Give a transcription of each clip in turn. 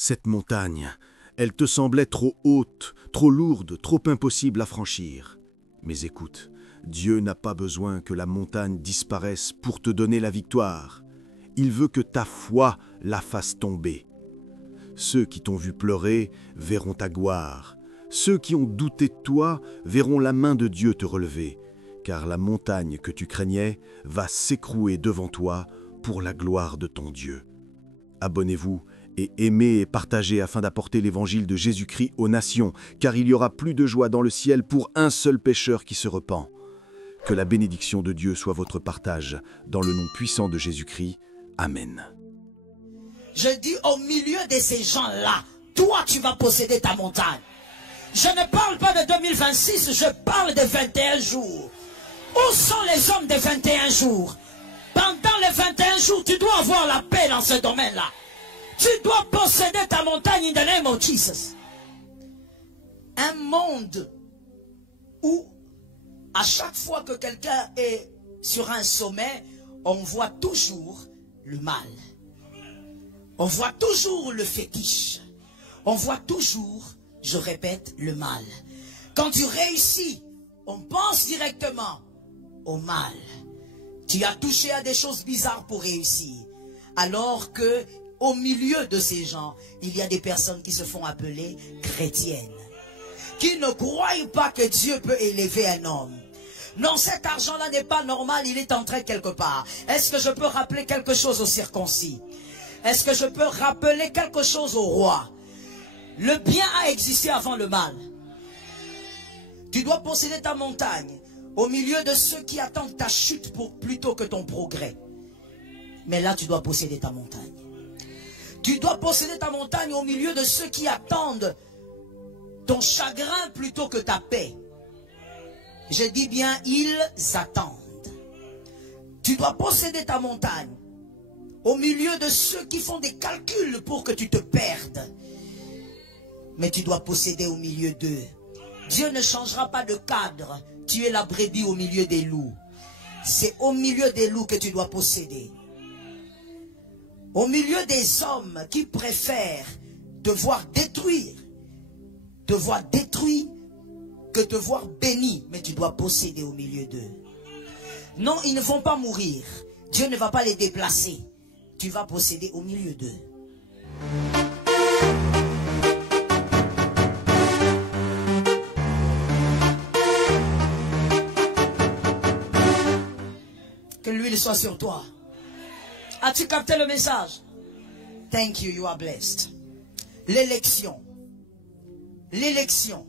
Cette montagne, elle te semblait trop haute, trop lourde, trop impossible à franchir. Mais écoute, Dieu n'a pas besoin que la montagne disparaisse pour te donner la victoire. Il veut que ta foi la fasse tomber. Ceux qui t'ont vu pleurer verront ta gloire. Ceux qui ont douté de toi verront la main de Dieu te relever, car la montagne que tu craignais va s'écrouer devant toi pour la gloire de ton Dieu. Abonnez-vous et aimez et partagez afin d'apporter l'évangile de Jésus-Christ aux nations, car il y aura plus de joie dans le ciel pour un seul pécheur qui se repent. Que la bénédiction de Dieu soit votre partage, dans le nom puissant de Jésus-Christ. Amen. Je dis au milieu de ces gens-là, toi tu vas posséder ta montagne. Je ne parle pas de 2026, je parle de 21 jours. Où sont les hommes de 21 jours? Pendant les 21 jours, tu dois avoir la paix dans ce domaine-là. Tu dois posséder ta montagne in the name of Jesus. Un monde où, à chaque fois que quelqu'un est sur un sommet, on voit toujours le mal. On voit toujours le fétiche. On voit toujours, je répète, le mal. Quand tu réussis, on pense directement au mal. Tu as touché à des choses bizarres pour réussir. Alors que au milieu de ces gens, il y a des personnes qui se font appeler chrétiennes. Qui ne croient pas que Dieu peut élever un homme. Non, cet argent-là n'est pas normal, il est entré quelque part. Est-ce que je peux rappeler quelque chose aux circoncis? Est-ce que je peux rappeler quelque chose au roi? Le bien a existé avant le mal. Tu dois posséder ta montagne au milieu de ceux qui attendent ta chute plutôt que ton progrès. Mais là, tu dois posséder ta montagne. Tu dois posséder ta montagne au milieu de ceux qui attendent ton chagrin plutôt que ta paix. Je dis bien, ils attendent. Tu dois posséder ta montagne au milieu de ceux qui font des calculs pour que tu te perdes. Mais tu dois posséder au milieu d'eux. Dieu ne changera pas de cadre. Tu es la brebis au milieu des loups. C'est au milieu des loups que tu dois posséder. Au milieu des hommes qui préfèrent te voir détruire que te voir béni, mais tu dois posséder au milieu d'eux. Non, ils ne vont pas mourir. Dieu ne va pas les déplacer. Tu vas posséder au milieu d'eux. Que l'huile soit sur toi. As-tu capté le message? Thank you, you are blessed. L'élection. L'élection.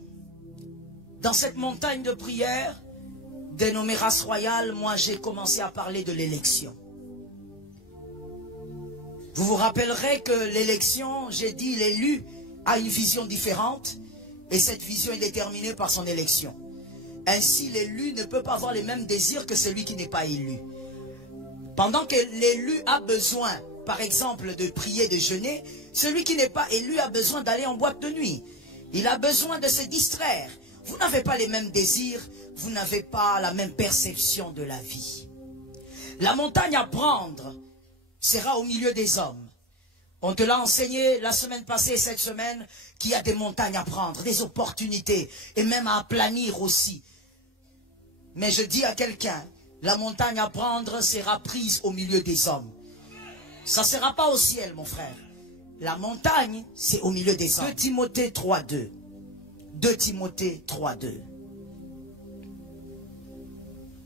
Dans cette montagne de prière, dénommée race royale, moi j'ai commencé à parler de l'élection. Vous vous rappellerez que l'élection, j'ai dit, l'élu a une vision différente et cette vision est déterminée par son élection. Ainsi, l'élu ne peut pas avoir les mêmes désirs que celui qui n'est pas élu. Pendant que l'élu a besoin, par exemple, de prier, de jeûner, celui qui n'est pas élu a besoin d'aller en boîte de nuit. Il a besoin de se distraire. Vous n'avez pas les mêmes désirs, vous n'avez pas la même perception de la vie. La montagne à prendre sera au milieu des hommes. On te l'a enseigné la semaine passée et cette semaine qu'il y a des montagnes à prendre, des opportunités et même à aplanir aussi. Mais je dis à quelqu'un, la montagne à prendre sera prise au milieu des hommes. Ça ne sera pas au ciel, mon frère. La montagne, c'est au milieu des hommes. 2 Timothée 3.2. 2 Timothée 3.2.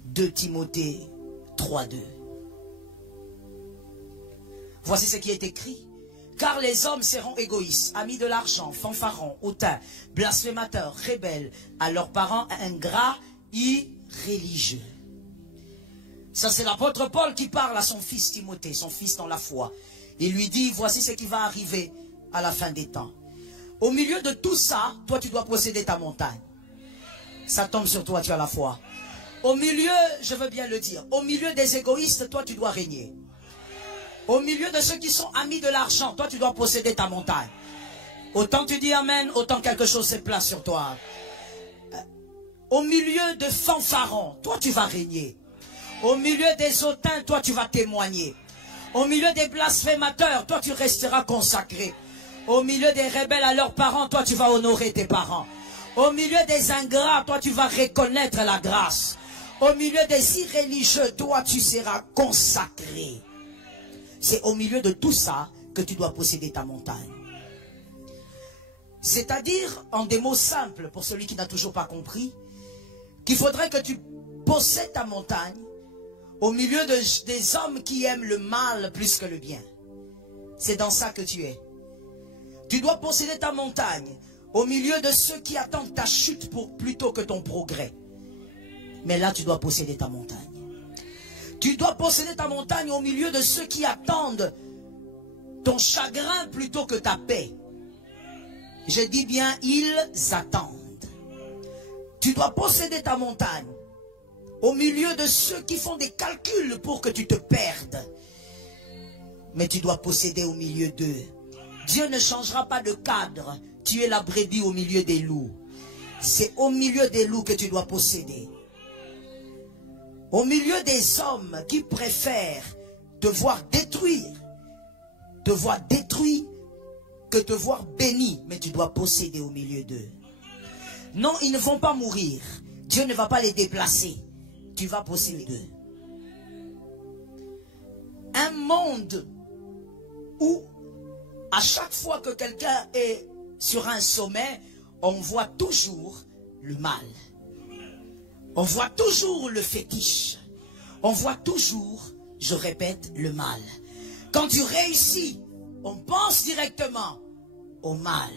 2 Timothée 3.2. Voici ce qui est écrit. Car les hommes seront égoïstes, amis de l'argent, fanfarons, hautains, blasphémateurs, rebelles, à leurs parents ingrats, irréligieux. Ça c'est l'apôtre Paul qui parle à son fils Timothée, son fils dans la foi. Il lui dit, voici ce qui va arriver à la fin des temps. Au milieu de tout ça, toi tu dois posséder ta montagne. Ça tombe sur toi, tu as la foi. Au milieu, je veux bien le dire, au milieu des égoïstes, toi tu dois régner. Au milieu de ceux qui sont amis de l'argent, toi tu dois posséder ta montagne. Autant tu dis amen, autant quelque chose se place sur toi. Au milieu de fanfarons, toi tu vas régner. Au milieu des hautains, toi tu vas témoigner. Au milieu des blasphémateurs, toi tu resteras consacré. Au milieu des rebelles à leurs parents, toi tu vas honorer tes parents. Au milieu des ingrats, toi tu vas reconnaître la grâce. Au milieu des irréligieux, toi tu seras consacré. C'est au milieu de tout ça que tu dois posséder ta montagne. C'est-à-dire, en des mots simples, pour celui qui n'a toujours pas compris, qu'il faudrait que tu possèdes ta montagne au milieu des hommes qui aiment le mal plus que le bien. C'est dans ça que tu es. Tu dois posséder ta montagne au milieu de ceux qui attendent ta chute plutôt que ton progrès. Mais là, tu dois posséder ta montagne. Tu dois posséder ta montagne au milieu de ceux qui attendent ton chagrin plutôt que ta paix. Je dis bien, ils attendent. Tu dois posséder ta montagne au milieu de ceux qui font des calculs pour que tu te perdes. Mais tu dois posséder au milieu d'eux. Dieu ne changera pas de cadre. Tu es la brebis au milieu des loups. C'est au milieu des loups que tu dois posséder. Au milieu des hommes qui préfèrent te voir détruire que te voir béni, mais tu dois posséder au milieu d'eux. Non, ils ne vont pas mourir. Dieu ne va pas les déplacer. Tu vas posséder d'eux. Un monde où, à chaque fois que quelqu'un est sur un sommet, on voit toujours le mal. On voit toujours le fétiche. On voit toujours, je répète, le mal. Quand tu réussis, on pense directement au mal.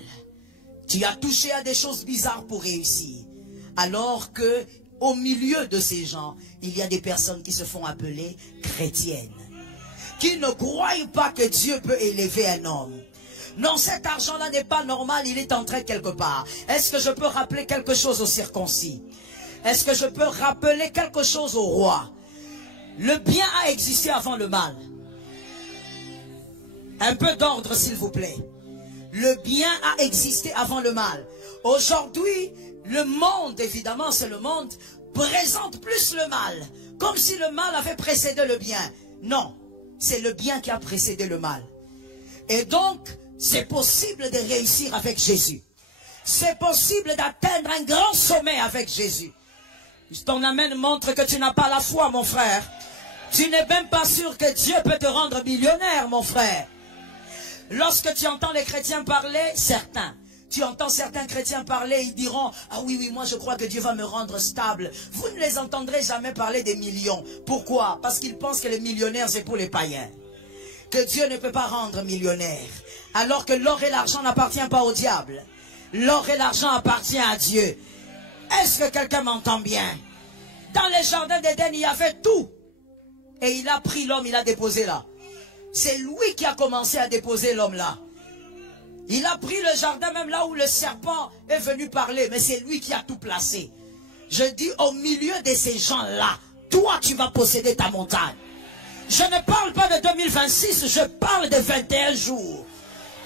Tu as touché à des choses bizarres pour réussir. Alors que, au milieu de ces gens, il y a des personnes qui se font appeler chrétiennes. Qui ne croient pas que Dieu peut élever un homme. Non, cet argent-là n'est pas normal, il est entré quelque part. Est-ce que je peux rappeler quelque chose aux circoncis? Est-ce que je peux rappeler quelque chose au roi? Le bien a existé avant le mal. Un peu d'ordre, s'il vous plaît. Le bien a existé avant le mal. Aujourd'hui, le monde, évidemment, c'est le monde, présente plus le mal. Comme si le mal avait précédé le bien. Non, c'est le bien qui a précédé le mal. Et donc, c'est possible de réussir avec Jésus. C'est possible d'atteindre un grand sommet avec Jésus. Ton amen montre que tu n'as pas la foi, mon frère. Tu n'es même pas sûr que Dieu peut te rendre millionnaire, mon frère. Lorsque tu entends les chrétiens parler, tu entends certains chrétiens parler, ils diront, ah oui, moi je crois que Dieu va me rendre stable. Vous ne les entendrez jamais parler des millions. Pourquoi? Parce qu'ils pensent que les millionnaires c'est pour les païens. Que Dieu ne peut pas rendre millionnaire. Alors que l'or et l'argent n'appartiennent pas au diable. L'or et l'argent appartiennent à Dieu. Est-ce que quelqu'un m'entend bien? Dans les jardins d'Éden, il y avait tout. Et il a pris l'homme, il a déposé là. C'est lui qui a commencé à déposer l'homme là. Il a pris le jardin même là où le serpent est venu parler. Mais c'est lui qui a tout placé. Je dis au milieu de ces gens-là, toi tu vas posséder ta montagne. Je ne parle pas de 2026, je parle de 21 jours.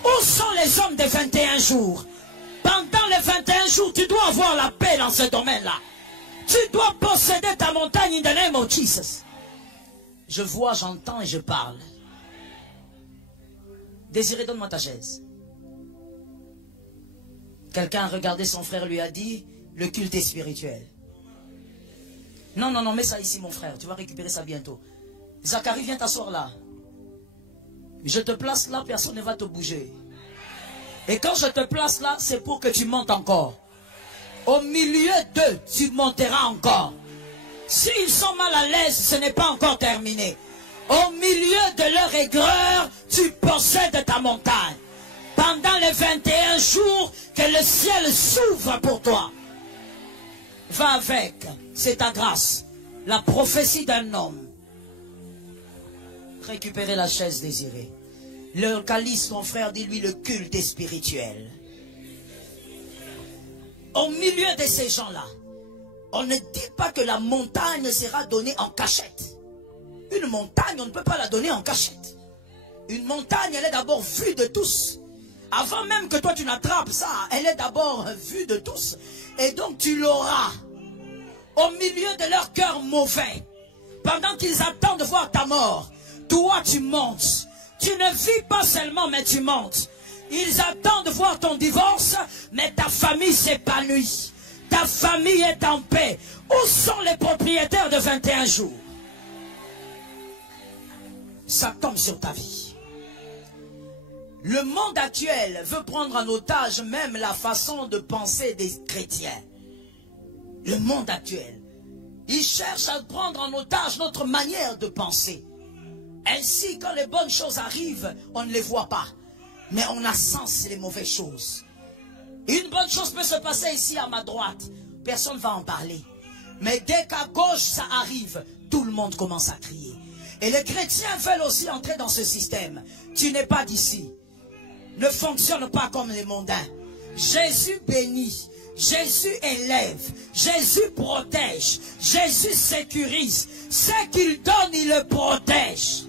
Où sont les hommes de 21 jours? Pendant les 21 jours, tu dois avoir la paix dans ce domaine-là. Tu dois posséder ta montagne in the name of Jesus. Je vois, j'entends et je parle. Désiré, donne-moi ta chaise. Quelqu'un a regardé son frère, lui a dit, le culte est spirituel. Non, mets ça ici, mon frère. Tu vas récupérer ça bientôt. Zacharie, viens t'asseoir là. Je te place là, personne ne va te bouger. Et quand je te place là, c'est pour que tu montes encore. Au milieu d'eux, tu monteras encore. S'ils sont mal à l'aise, ce n'est pas encore terminé. Au milieu de leur aigreur, tu possèdes ta montagne. Pendant les 21 jours, que le ciel s'ouvre pour toi. Va avec, c'est ta grâce. La prophétie d'un homme. Récupérez la chaise désirée. Le calice, mon frère, dis-lui, le culte est spirituel. Au milieu de ces gens-là, on ne dit pas que la montagne sera donnée en cachette. Une montagne, on ne peut pas la donner en cachette. Une montagne, elle est d'abord vue de tous. Avant même que toi tu n'attrapes ça, elle est d'abord vue de tous. Et donc tu l'auras. Au milieu de leur cœur mauvais. Pendant qu'ils attendent de voir ta mort. Toi tu montes. Tu ne vis pas seulement, mais tu montes. Ils attendent de voir ton divorce, mais ta famille s'épanouit. Ta famille est en paix. Où sont les propriétaires de 21 jours? Ça tombe sur ta vie. Le monde actuel veut prendre en otage même la façon de penser des chrétiens. Le monde actuel. Il cherche à prendre en otage notre manière de penser. Ainsi, quand les bonnes choses arrivent, on ne les voit pas. Mais on a sens les mauvaises choses. Une bonne chose peut se passer ici à ma droite. Personne ne va en parler. Mais dès qu'à gauche ça arrive, tout le monde commence à crier. Et les chrétiens veulent aussi entrer dans ce système. Tu n'es pas d'ici. Ne fonctionne pas comme les mondains. Jésus bénit. Jésus élève. Jésus protège. Jésus sécurise. Ce qu'il donne, il le protège.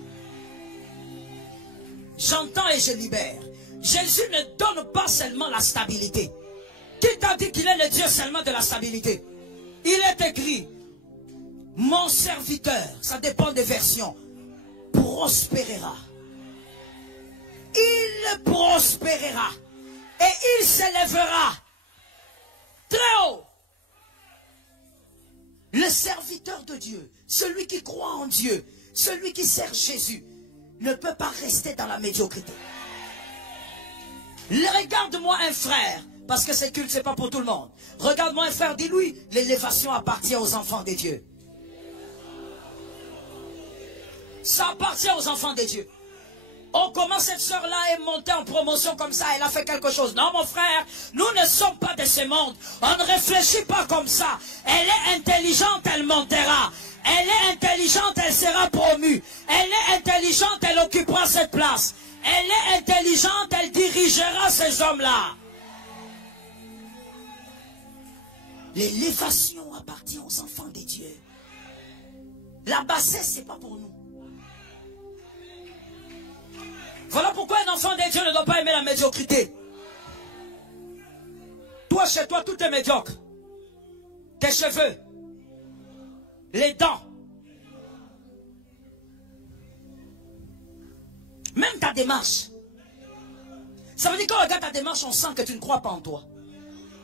J'entends et je libère. Jésus ne donne pas seulement la stabilité. Qui t'a dit qu'il est le Dieu seulement de la stabilité? Il est écrit, mon serviteur, ça dépend des versions, prospérera. Il prospérera. Et il s'élèvera très haut. Le serviteur de Dieu, celui qui croit en Dieu, celui qui sert Jésus, ne peut pas rester dans la médiocrité. Regarde-moi un frère, parce que c'est culte, c'est pas pour tout le monde. Regarde-moi un frère, dis-lui, l'élévation appartient aux enfants de Dieu. Ça appartient aux enfants de Dieu. Oh, comment cette soeur-là est montée en promotion comme ça, elle a fait quelque chose. Non, mon frère, nous ne sommes pas de ce monde. On ne réfléchit pas comme ça. Elle est intelligente, elle montera. Elle est intelligente, elle sera promue. Elle est intelligente, elle occupera cette place. Elle est intelligente, elle dirigera ces hommes-là. L'élévation appartient aux enfants de Dieu. La bassesse, ce n'est pas pour nous. Voilà pourquoi un enfant de Dieu ne doit pas aimer la médiocrité. Toi, chez toi, tout est médiocre. Tes cheveux, les dents, même ta démarche. Ça veut dire que quand on regarde ta démarche, on sent que tu ne crois pas en toi.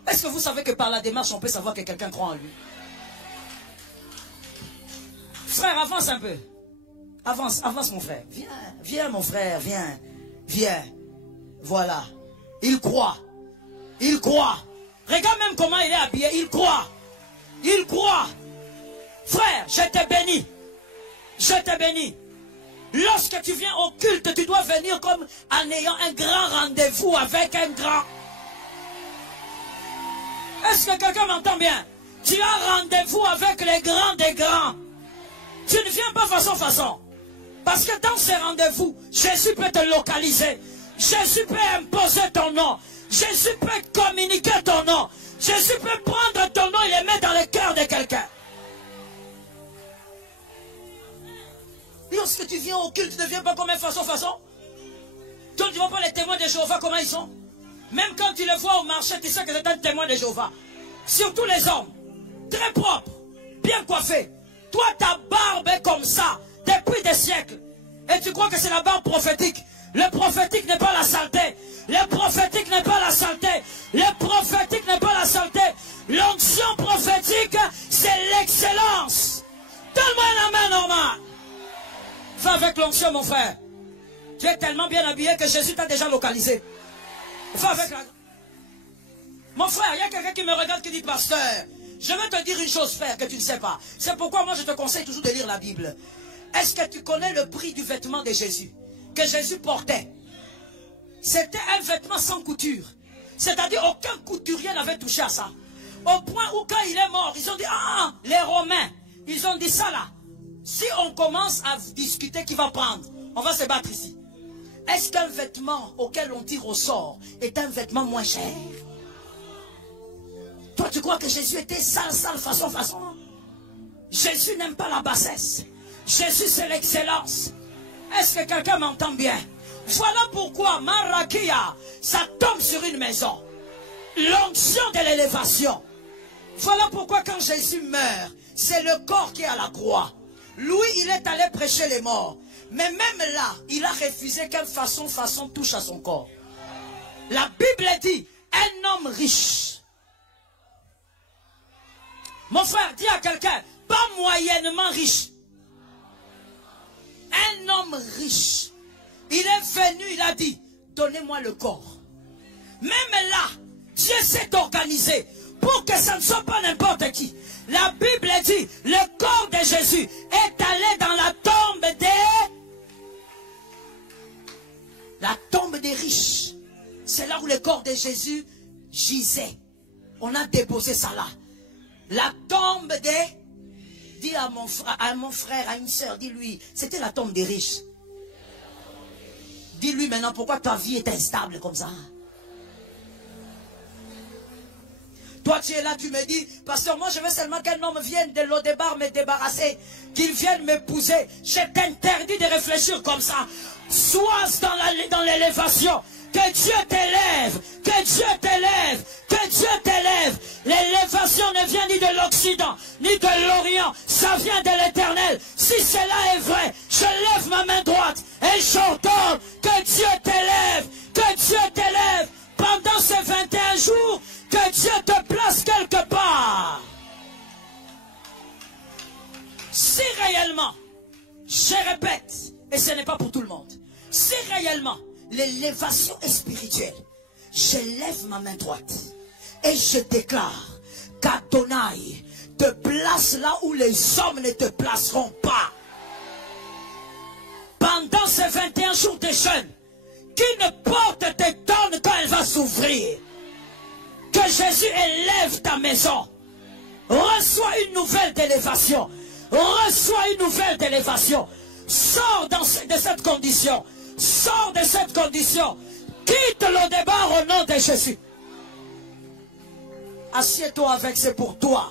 Est-ce que vous savez que par la démarche, on peut savoir que quelqu'un croit en lui? Frère, avance un peu. Avance, avance mon frère. Viens, viens mon frère, viens. Viens. Voilà. Il croit. Il croit. Regarde même comment il est habillé. Il croit. Il croit. Frère, je te bénis. Je te bénis. Lorsque tu viens au culte, tu dois venir comme en ayant un grand rendez-vous avec un grand. Est-ce que quelqu'un m'entend bien? Tu as rendez-vous avec les grands des grands. Tu ne viens pas façon. Parce que dans ces rendez-vous, Jésus peut te localiser. Jésus peut imposer ton nom. Jésus peut communiquer ton nom. Jésus peut prendre ton nom et le mettre dans le cœur de quelqu'un. Lorsque tu viens au culte, tu ne viens pas comme un façon. Toi, tu ne vois pas les témoins de Jéhovah, comment ils sont. Même quand tu les vois au marché, tu sais que c'est un témoin de Jéhovah. Surtout les hommes. Très propres, bien coiffés. Toi, ta barbe est comme ça, depuis des siècles. Et tu crois que c'est la barbe prophétique. Le prophétique n'est pas la saleté. Le prophétique n'est pas la saleté. Le prophétique n'est pas la saleté. L'onction prophétique, c'est l'excellence. Donne-moi un amen normal. Va avec l'onction, mon frère. Tu es tellement bien habillé que Jésus t'a déjà localisé. Va avec la... Mon frère, il y a quelqu'un qui me regarde qui dit, pasteur, je vais te dire une chose, frère, que tu ne sais pas. C'est pourquoi moi je te conseille toujours de lire la Bible. Est-ce que tu connais le prix du vêtement de Jésus? Que Jésus portait. C'était un vêtement sans couture. C'est-à-dire aucun couturier n'avait touché à ça. Au point où quand il est mort, ils ont dit, ah, les Romains, ils ont dit ça là. Si on commence à discuter qui va prendre, on va se battre ici. Est-ce qu'un vêtement auquel on tire au sort est un vêtement moins cher? Toi, tu crois que Jésus était sale, façon. Jésus n'aime pas la bassesse. Jésus, c'est l'excellence. Est-ce que quelqu'un m'entend bien? Voilà pourquoi Marakia, ça tombe sur une maison. L'onction de l'élévation. Voilà pourquoi quand Jésus meurt, c'est le corps qui est à la croix. Lui, il est allé prêcher les morts. Mais même là, il a refusé qu'une façon touche à son corps. La Bible dit, un homme riche. Mon frère, dis à quelqu'un, pas moyennement riche. Un homme riche. Il est venu, il a dit, donnez-moi le corps. Même là, Dieu s'est organisé pour que ça ne soit pas n'importe qui. La Bible dit, le corps de Jésus est allé dans la tombe des riches. C'est là où le corps de Jésus gisait. On a déposé ça là. La tombe des... Dis à mon frère, à une soeur, dis-lui, c'était la tombe des riches. Dis-lui maintenant pourquoi ta vie est instable comme ça. Toi tu es là, tu me dis, pasteur, moi je veux seulement qu'un homme vienne de l'Odébar me débarrasser, qu'il vienne m'épouser. Je t'interdis de réfléchir comme ça. Sois dans l'élévation. Que Dieu t'élève, que Dieu t'élève, que Dieu t'élève. L'élévation ne vient ni de l'Occident, ni de l'Orient. Ça vient de l'Éternel. Si cela est vrai, je lève ma main droite et j'ordonne que Dieu t'élève, que Dieu t'élève. Pendant ces 21 jours, que Dieu te place quelque part. Si réellement, je répète, et ce n'est pas pour tout le monde, si réellement, l'élévation est spirituelle, je lève ma main droite et je déclare qu'Adonai te place là où les hommes ne te placeront pas. Pendant ces 21 jours de jeûne, qu'une porte t'étonne quand elle va s'ouvrir. Que Jésus élève ta maison. Reçois une nouvelle d'élévation. Reçois une nouvelle d'élévation. Sors de cette condition. Sors de cette condition. Quitte le débat au nom de Jésus. Assieds-toi avec, c'est pour toi.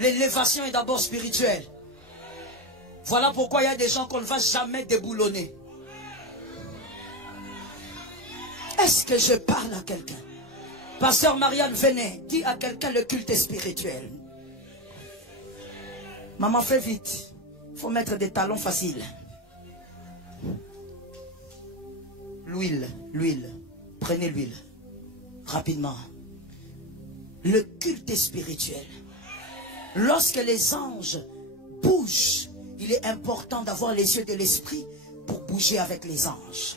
L'élévation est d'abord spirituelle. Voilà pourquoi il y a des gens qu'on ne va jamais déboulonner. Est-ce que je parle à quelqu'un? Pasteur Marianne, venez. Dis à quelqu'un, le culte est spirituel. Maman, fais vite. Il faut mettre des talons faciles. L'huile. Prenez l'huile. Rapidement. Le culte est spirituel. Lorsque les anges bougent, il est important d'avoir les yeux de l'esprit pour bouger avec les anges.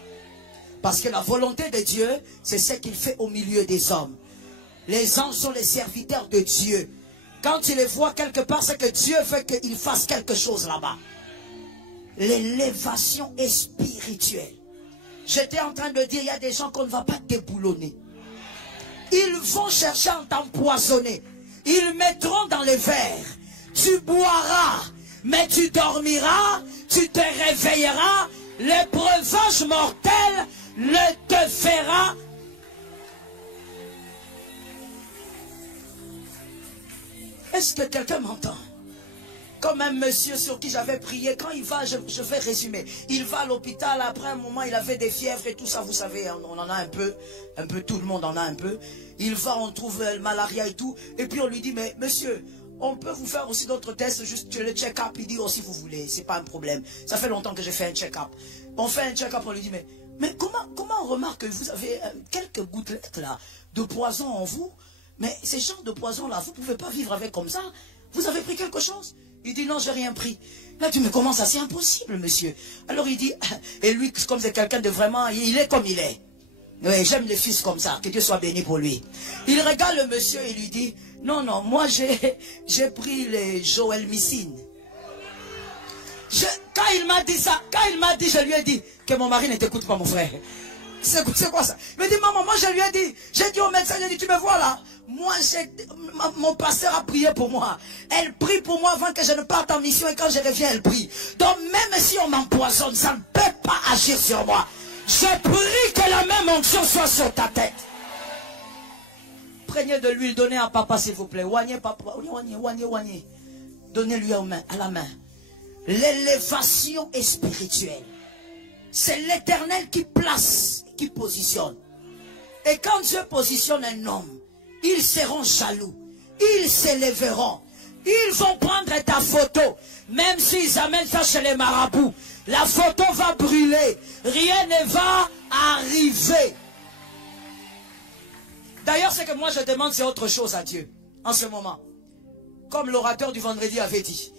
Parce que la volonté de Dieu, c'est ce qu'il fait au milieu des hommes. Les anges sont les serviteurs de Dieu. Quand tu les vois quelque part, c'est que Dieu veut qu'ils fassent quelque chose là-bas. L'élévation est spirituelle. J'étais en train de dire, il y a des gens qu'on ne va pas déboulonner. Ils vont chercher à t'empoisonner. Ils mettront dans les verres. Tu boiras, mais tu dormiras, tu te réveilleras. Le breuvage mortel ne te fera. Est-ce que quelqu'un m'entend? Comme un monsieur sur qui j'avais prié, quand il va, je vais résumer, il va à l'hôpital, après un moment il avait des fièvres et tout ça, vous savez, on en a un peu, tout le monde en a un peu. Il va, on trouve le malaria et tout, et puis on lui dit, mais monsieur, on peut vous faire aussi d'autres tests, juste le check-up. Il dit, oh, si vous voulez, c'est pas un problème. Ça fait longtemps que j'ai fait un check-up. On fait un check-up, on lui dit, mais comment on remarque que vous avez quelques gouttelettes là, de poison en vous? Mais ces genres de poison là, vous ne pouvez pas vivre avec comme ça. Vous avez pris quelque chose? Il dit, non, j'ai rien pris. Là, tu me commences à, c'est impossible, monsieur. Alors il dit, et lui, comme c'est quelqu'un de vraiment, il est comme il est. Oui, j'aime les fils comme ça, que Dieu soit béni pour lui. Il regarde le monsieur et lui dit, non, moi j'ai pris les Joelmycine. Quand il m'a dit ça, je lui ai dit que mon mari ne t'écoute pas, mon frère. C'est quoi ça? Il me dit, maman, moi je lui ai dit, j'ai dit au médecin, j'ai dit, tu me vois là? Moi, mon pasteur a prié pour moi. Elle prie pour moi avant que je ne parte en mission et quand je reviens, elle prie. Donc même si on m'empoisonne, ça ne peut pas agir sur moi. Je prie que la même onction soit sur ta tête. Prenez de l'huile, donnez à papa s'il vous plaît. Oignez papa, oignez. Donnez-lui à la main. L'élévation est spirituelle. C'est l'Éternel qui place, qui positionne. Et quand Dieu positionne un homme, ils seront jaloux. Ils s'élèveront. Ils vont prendre ta photo. Même s'ils amènent ça chez les marabouts, la photo va brûler. Rien ne va arriver. D'ailleurs, ce que moi je demande, c'est autre chose à Dieu. En ce moment. Comme l'orateur du vendredi avait dit.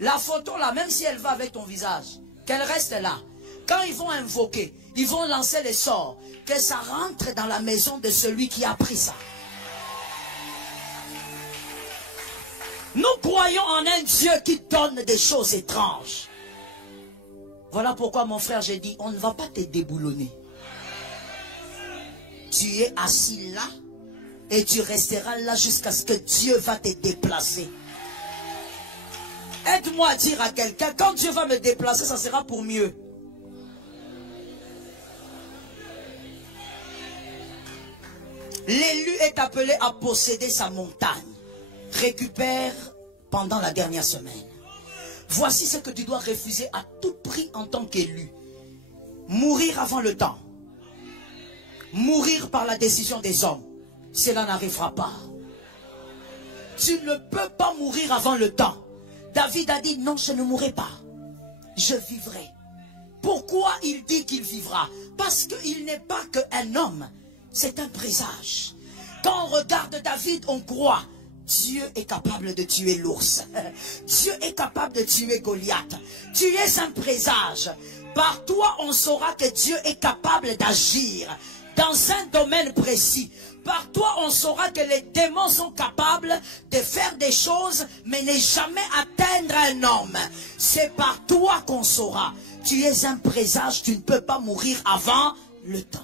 La photo là, même si elle va avec ton visage, qu'elle reste là. Quand ils vont invoquer, ils vont lancer les sorts. Que ça rentre dans la maison de celui qui a pris ça. Nous croyons en un Dieu qui donne des choses étranges. Voilà pourquoi mon frère, j'ai dit, on ne va pas te déboulonner. Tu es assis là et tu resteras là jusqu'à ce que Dieu va te déplacer. Aide-moi à dire à quelqu'un, quand Dieu va me déplacer, ça sera pour mieux. L'élu est appelé à posséder sa montagne. Récupère pendant la dernière semaine. Voici ce que tu dois refuser à tout prix en tant qu'élu. Mourir avant le temps. Mourir par la décision des hommes. Cela n'arrivera pas. Tu ne peux pas mourir avant le temps. David a dit non, je ne mourrai pas. Je vivrai. Pourquoi il dit qu'il vivra? Parce qu'il n'est pas qu'un homme. C'est un présage. Quand on regarde David, on croit. Dieu est capable de tuer l'ours. Dieu est capable de tuer Goliath. Tu es un présage. Par toi, on saura que Dieu est capable d'agir dans un domaine précis. Par toi, on saura que les démons sont capables de faire des choses, mais ne jamais atteindre un homme. C'est par toi qu'on saura. Tu es un présage, tu ne peux pas mourir avant le temps.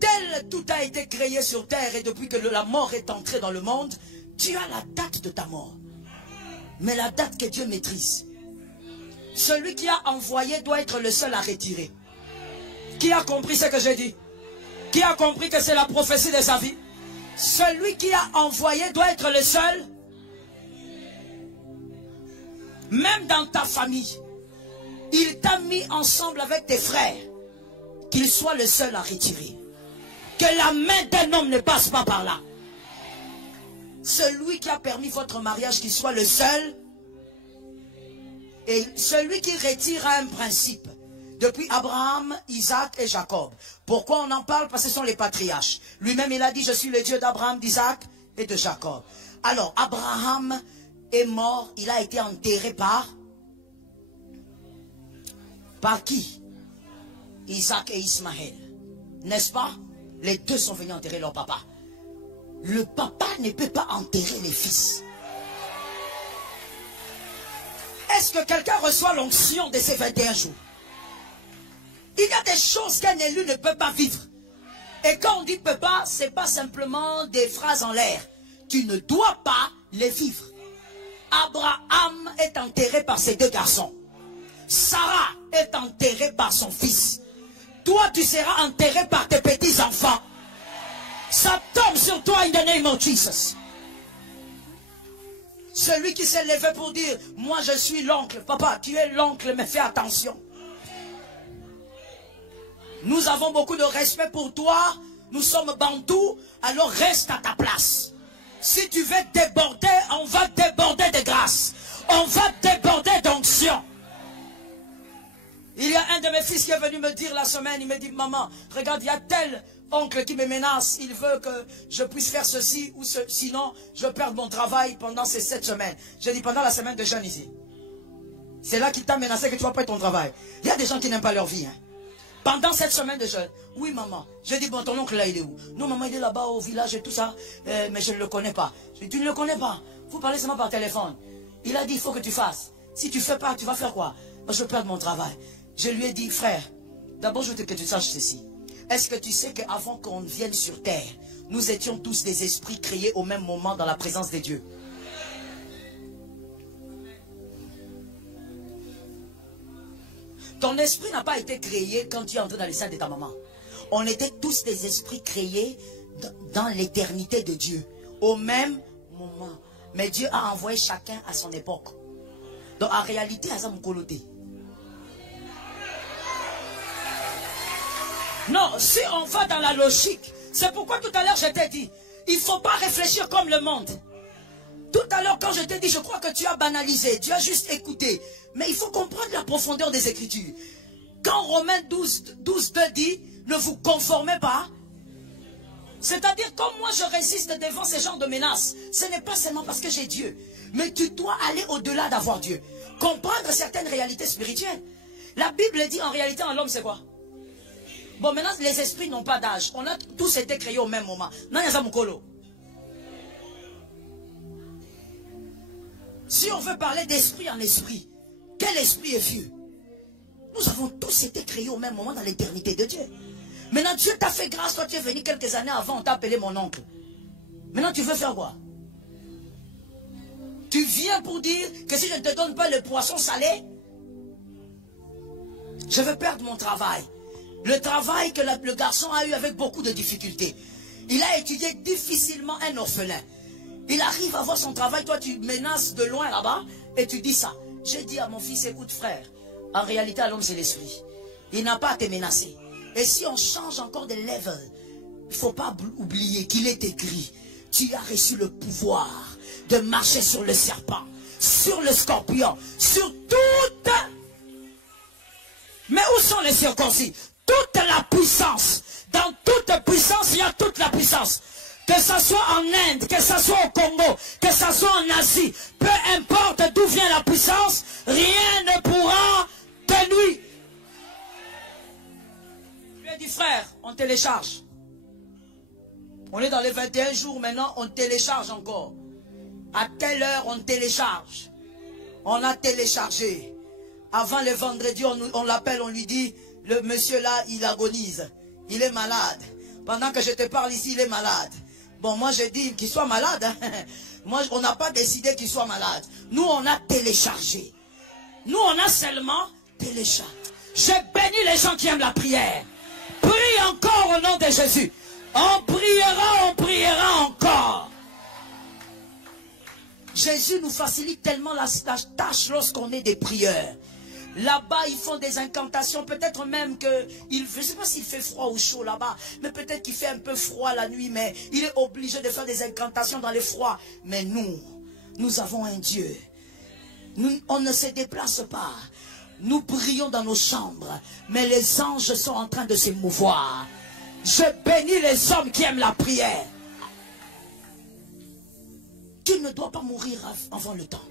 Tel tout a été créé sur terre et depuis que la mort est entrée dans le monde, tu as la date de ta mort. Mais la date que Dieu maîtrise. Celui qui a envoyé doit être le seul à retirer. Qui a compris ce que j'ai dit? Qui a compris que c'est la prophétie de sa vie? Celui qui a envoyé doit être le seul. Même dans ta famille, il t'a mis ensemble avec tes frères. Qu'il soit le seul à retirer. Que la main d'un homme ne passe pas par là. Celui qui a permis votre mariage, qu'il soit le seul. Et celui qui retire un principe. Depuis Abraham, Isaac et Jacob. Pourquoi on en parle? Parce que ce sont les patriarches. Lui-même, il a dit, je suis le Dieu d'Abraham, d'Isaac et de Jacob. Alors, Abraham est mort. Il a été enterré par qui? Isaac et Ismaël. N'est-ce pas? Les deux sont venus enterrer leur papa. Le papa ne peut pas enterrer les fils. Est-ce que quelqu'un reçoit l'onction de ces 21 jours? Il y a des choses qu'un élu ne peut pas vivre. Et quand on dit peut pas, ce n'est pas simplement des phrases en l'air. Tu ne dois pas les vivre. Abraham est enterré par ses deux garçons. Sarah est enterrée par son fils. Toi, tu seras enterré par tes petits-enfants. Ça tombe sur toi in the name of Jesus. Celui qui s'est levé pour dire, moi je suis l'oncle. Papa, tu es l'oncle, mais fais attention. Nous avons beaucoup de respect pour toi. Nous sommes bantous, alors reste à ta place. Si tu veux déborder, on va déborder de grâce. On va déborder d'onction. Il y a un de mes fils qui est venu me dire la semaine, il me dit, maman, regarde, il y a tel oncle qui me menace, il veut que je puisse faire ceci ou sinon je perds mon travail pendant ces 7 semaines. J'ai dit, pendant la semaine de jeûne ici. C'est là qu'il t'a menacé que tu vas perdre ton travail. Il y a des gens qui n'aiment pas leur vie. Hein. Pendant cette semaine de jeûne, oui maman, j'ai dit, bon ton oncle là il est où? Non maman il est là-bas au village et tout ça, mais je ne le connais pas. J'ai dit, tu ne le connais pas, vous parlez seulement par téléphone. Il a dit, il faut que tu fasses. Si tu ne fais pas, tu vas faire quoi? Je perds mon travail. Je lui ai dit, frère, d'abord je veux que tu saches ceci. Est-ce que tu sais qu'avant qu'on vienne sur terre, nous étions tous des esprits créés au même moment dans la présence de Dieu? Ton esprit n'a pas été créé quand tu es entré dans les seins de ta maman. On était tous des esprits créés dans l'éternité de Dieu, au même moment. Mais Dieu a envoyé chacun à son époque. Donc en réalité, à ça mon coloté. Non, si on va dans la logique, c'est pourquoi tout à l'heure je t'ai dit, il ne faut pas réfléchir comme le monde. Tout à l'heure, quand je t'ai dit, je crois que tu as banalisé, tu as juste écouté. Mais il faut comprendre la profondeur des Écritures. Quand Romains 12, 2 dit, ne vous conformez pas. C'est-à-dire, comme moi je résiste devant ces genres de menaces, ce n'est pas seulement parce que j'ai Dieu. Mais tu dois aller au-delà d'avoir Dieu. Comprendre certaines réalités spirituelles. La Bible dit en réalité en l'homme c'est quoi? Bon, maintenant les esprits n'ont pas d'âge. On a tous été créés au même moment. Si on veut parler d'esprit en esprit, quel esprit est vieux? Nous avons tous été créés au même moment dans l'éternité de Dieu. Maintenant Dieu t'a fait grâce, toi tu es venu quelques années avant, on t'a appelé mon oncle. Maintenant tu veux faire quoi? Tu viens pour dire que si je ne te donne pas le poisson salé, je vais perdre mon travail. Le travail que le garçon a eu avec beaucoup de difficultés. Il a étudié difficilement un orphelin. Il arrive à voir son travail, toi tu menaces de loin là-bas et tu dis ça. J'ai dit à mon fils, écoute frère, en réalité l'homme c'est l'esprit. Il n'a pas à te menacer. Et si on change encore de level, il ne faut pas oublier qu'il est écrit, tu as reçu le pouvoir de marcher sur le serpent, sur le scorpion, sur toute... Mais où sont les circoncis? Toute la puissance. Dans toute puissance, il y a toute la puissance. Que ce soit en Inde, que ce soit au Congo, que ce soit en Asie, peu importe d'où vient la puissance, rien ne pourra te nuire. Je lui ai dit, frère, on télécharge. On est dans les 21 jours maintenant, on télécharge encore. À telle heure, on télécharge. On a téléchargé. Avant le vendredi, on l'appelle, on lui dit, le monsieur là, il agonise. Il est malade. Pendant que je te parle ici, il est malade. Bon, moi je dis qu'il soit malade. Hein. Moi, on n'a pas décidé qu'il soit malade. Nous, on a téléchargé. Nous, on a seulement téléchargé. Je bénis les gens qui aiment la prière. Prie encore au nom de Jésus. On priera encore. Jésus nous facilite tellement la tâche lorsqu'on est des prieurs. Là-bas, ils font des incantations. Peut-être même que... je ne sais pas s'il fait froid ou chaud là-bas. Mais peut-être qu'il fait un peu froid la nuit. Mais il est obligé de faire des incantations dans les froids. Mais nous avons un Dieu. On ne se déplace pas. Nous prions dans nos chambres. Mais les anges sont en train de se mouvoir. Je bénis les hommes qui aiment la prière. Tu ne dois pas mourir avant le temps.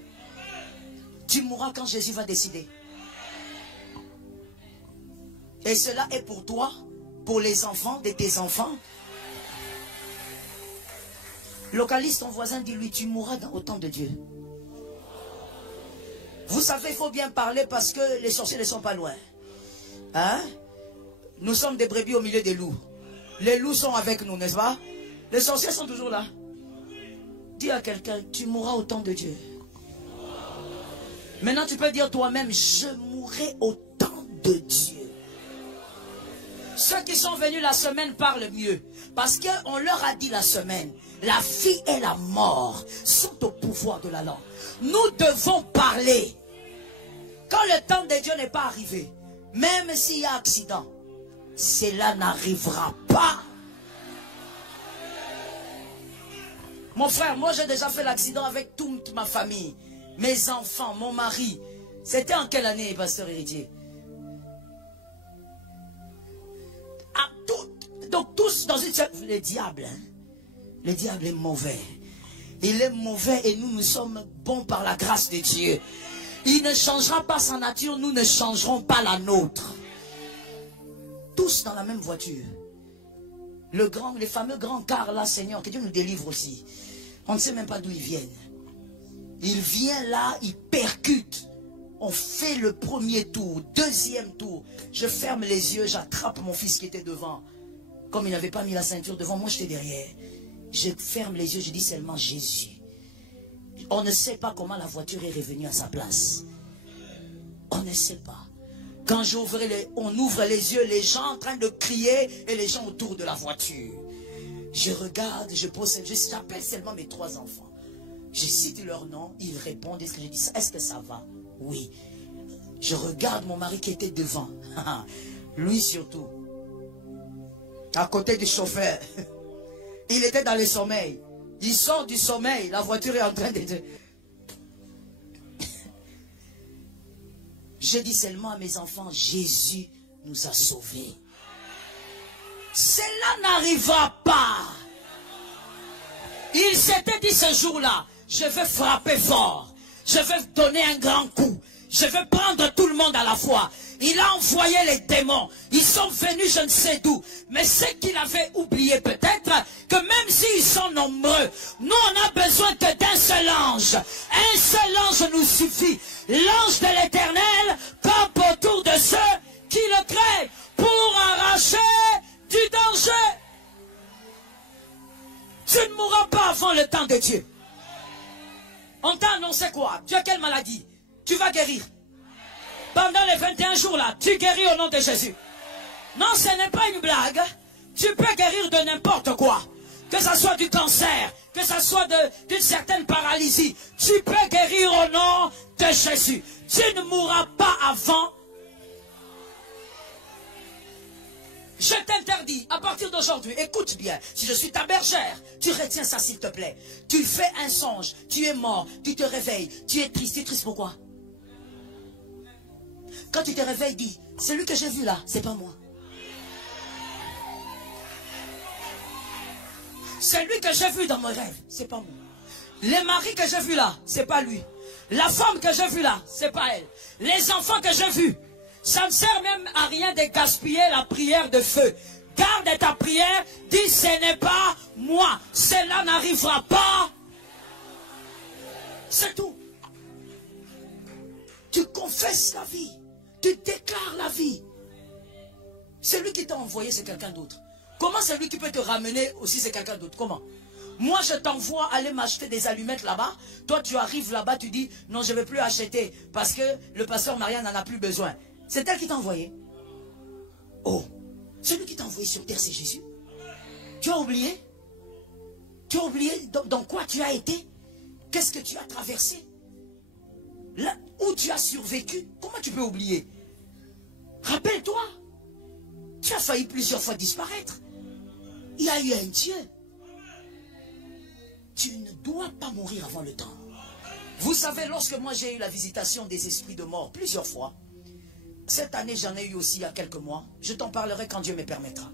Tu mourras quand Jésus va décider. Et cela est pour toi, pour les enfants de tes enfants. Localise ton voisin, dis-lui, tu mourras au temps de Dieu. Vous savez, il faut bien parler parce que les sorciers ne sont pas loin. Hein? Nous sommes des brebis au milieu des loups. Les loups sont avec nous, n'est-ce pas? Les sorciers sont toujours là. Dis à quelqu'un, tu mourras au temps de Dieu. Maintenant, tu peux dire toi-même, je mourrai au temps de Dieu. Ceux qui sont venus la semaine parlent mieux. Parce qu'on leur a dit la semaine, la vie et la mort sont au pouvoir de la langue. Nous devons parler. Quand le temps de Dieu n'est pas arrivé, même s'il y a accident, cela n'arrivera pas. Mon frère, moi j'ai déjà fait l'accident avec toute ma famille. Mes enfants, mon mari. C'était en quelle année, pasteur héritier? Donc tous dans une... Le diable, hein? Le diable est mauvais. Il est mauvais et nous sommes bons par la grâce de Dieu. Il ne changera pas sa nature, nous ne changerons pas la nôtre. Tous dans la même voiture. Les fameux grands cars là, Seigneur, que Dieu nous délivre aussi. On ne sait même pas d'où ils viennent. Il vient là, il percute. On fait le premier tour, deuxième tour. Je ferme les yeux, j'attrape mon fils qui était devant. Comme il n'avait pas mis la ceinture devant, moi j'étais derrière. Je ferme les yeux, je dis seulement Jésus. On ne sait pas comment la voiture est revenue à sa place. On ne sait pas. Quand on ouvre les yeux, les gens en train de crier et les gens autour de la voiture. Je regarde, j'appelle seulement mes 3 enfants. Je cite leur nom, ils répondent. Est-ce que je dis ça? Est-ce que ça va? Oui. Je regarde mon mari qui était devant. Lui surtout. À côté du chauffeur. Il était dans le sommeil. Il sort du sommeil, la voiture est en train de... Je dis seulement à mes enfants, Jésus nous a sauvés. Cela n'arrivera pas. Il s'était dit ce jour-là, je vais frapper fort, je vais donner un grand coup, je vais prendre tout le monde à la fois. Il a envoyé les démons, ils sont venus je ne sais d'où. Mais ce qu'il avait oublié peut-être, que même s'ils sont nombreux, nous on a besoin que d'un seul ange. Un seul ange nous suffit. L'ange de l'Éternel campe autour de ceux qui le craignent pour arracher du danger. Tu ne mourras pas avant le temps de Dieu. On t'a annoncé quoi? Tu as quelle maladie? Tu vas guérir. Pendant les 21 jours là, tu guéris au nom de Jésus. Non, ce n'est pas une blague. Tu peux guérir de n'importe quoi. Que ce soit du cancer, que ce soit d'une certaine paralysie. Tu peux guérir au nom de Jésus. Tu ne mourras pas avant. Je t'interdis, à partir d'aujourd'hui, écoute bien, si je suis ta bergère, tu retiens ça s'il te plaît. Tu fais un songe, tu es mort, tu te réveilles, tu es triste pourquoi? Quand tu te réveilles, dis, celui que j'ai vu là, c'est pas moi. Celui que j'ai vu dans mon rêve, c'est pas moi. Les maris que j'ai vus là, c'est pas lui. La femme que j'ai vue là, c'est pas elle. Les enfants que j'ai vus, ça ne sert même à rien de gaspiller la prière de feu. Garde ta prière, dis ce n'est pas moi. Cela n'arrivera pas. C'est tout. Tu confesses la vie. Tu déclares la vie. Celui qui t'a envoyé, c'est quelqu'un d'autre. Comment celui qui peut te ramener aussi, c'est quelqu'un d'autre? Comment? Moi, je t'envoie aller m'acheter des allumettes là-bas. Toi, tu arrives là-bas, tu dis, non, je ne vais plus acheter parce que le pasteur Maria n'en a plus besoin. C'est elle qui t'a envoyé. Oh, celui qui t'a envoyé sur terre, c'est Jésus. Tu as oublié? Tu as oublié dans quoi tu as été? Qu'est-ce que tu as traversé? Là où tu as survécu, comment tu peux oublier? Rappelle-toi, tu as failli plusieurs fois disparaître. Il y a eu un Dieu. Tu ne dois pas mourir avant le temps. Vous savez, lorsque moi j'ai eu la visitation des esprits de mort plusieurs fois, cette année j'en ai eu aussi il y a quelques mois, je t'en parlerai quand Dieu me permettra.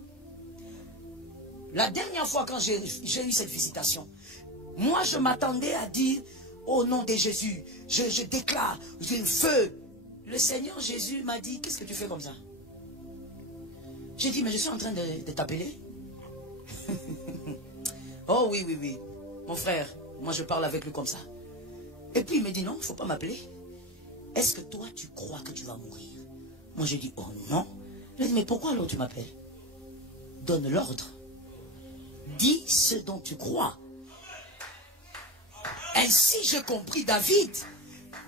La dernière fois quand j'ai eu cette visitation, moi je m'attendais à dire, au nom de Jésus, je déclare, j'ai le feu. Le Seigneur Jésus m'a dit, qu'est-ce que tu fais comme ça? J'ai dit, mais je suis en train de t'appeler. Oh oui, oui, oui. Mon frère, moi je parle avec lui comme ça. Et puis il me dit, non, il ne faut pas m'appeler. Est-ce que toi tu crois que tu vas mourir? Moi j'ai dit, oh non. Il a dit, mais pourquoi alors tu m'appelles? Donne l'ordre. Dis ce dont tu crois. Ainsi j'ai compris David.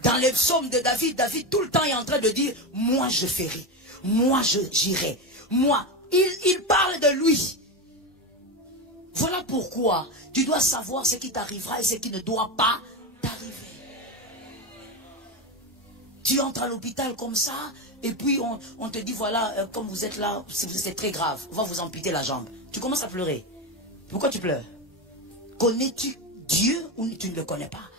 Dans les psaumes de David, David tout le temps est en train de dire, moi je ferai, moi j'irai, moi. Il parle de lui. Voilà pourquoi tu dois savoir ce qui t'arrivera et ce qui ne doit pas t'arriver. Tu entres à l'hôpital comme ça, et puis on te dit, voilà, comme vous êtes là, c'est très grave, on va vous amputer la jambe. Tu commences à pleurer. Pourquoi tu pleures? Connais-tu Dieu ou tu ne le connais pas?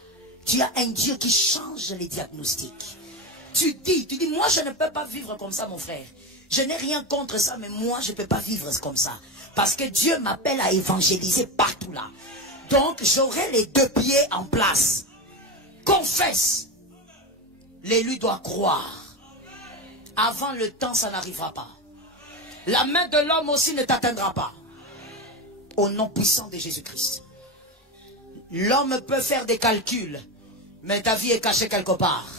Tu as un Dieu qui change les diagnostics. Tu dis, moi je ne peux pas vivre comme ça mon frère. Je n'ai rien contre ça, mais moi je ne peux pas vivre comme ça. Parce que Dieu m'appelle à évangéliser partout là. Donc j'aurai les deux pieds en place. Confesse. L'élu doit croire. Avant le temps, ça n'arrivera pas. La main de l'homme aussi ne t'atteindra pas. Au nom puissant de Jésus-Christ. L'homme peut faire des calculs, mais ta vie est cachée quelque part.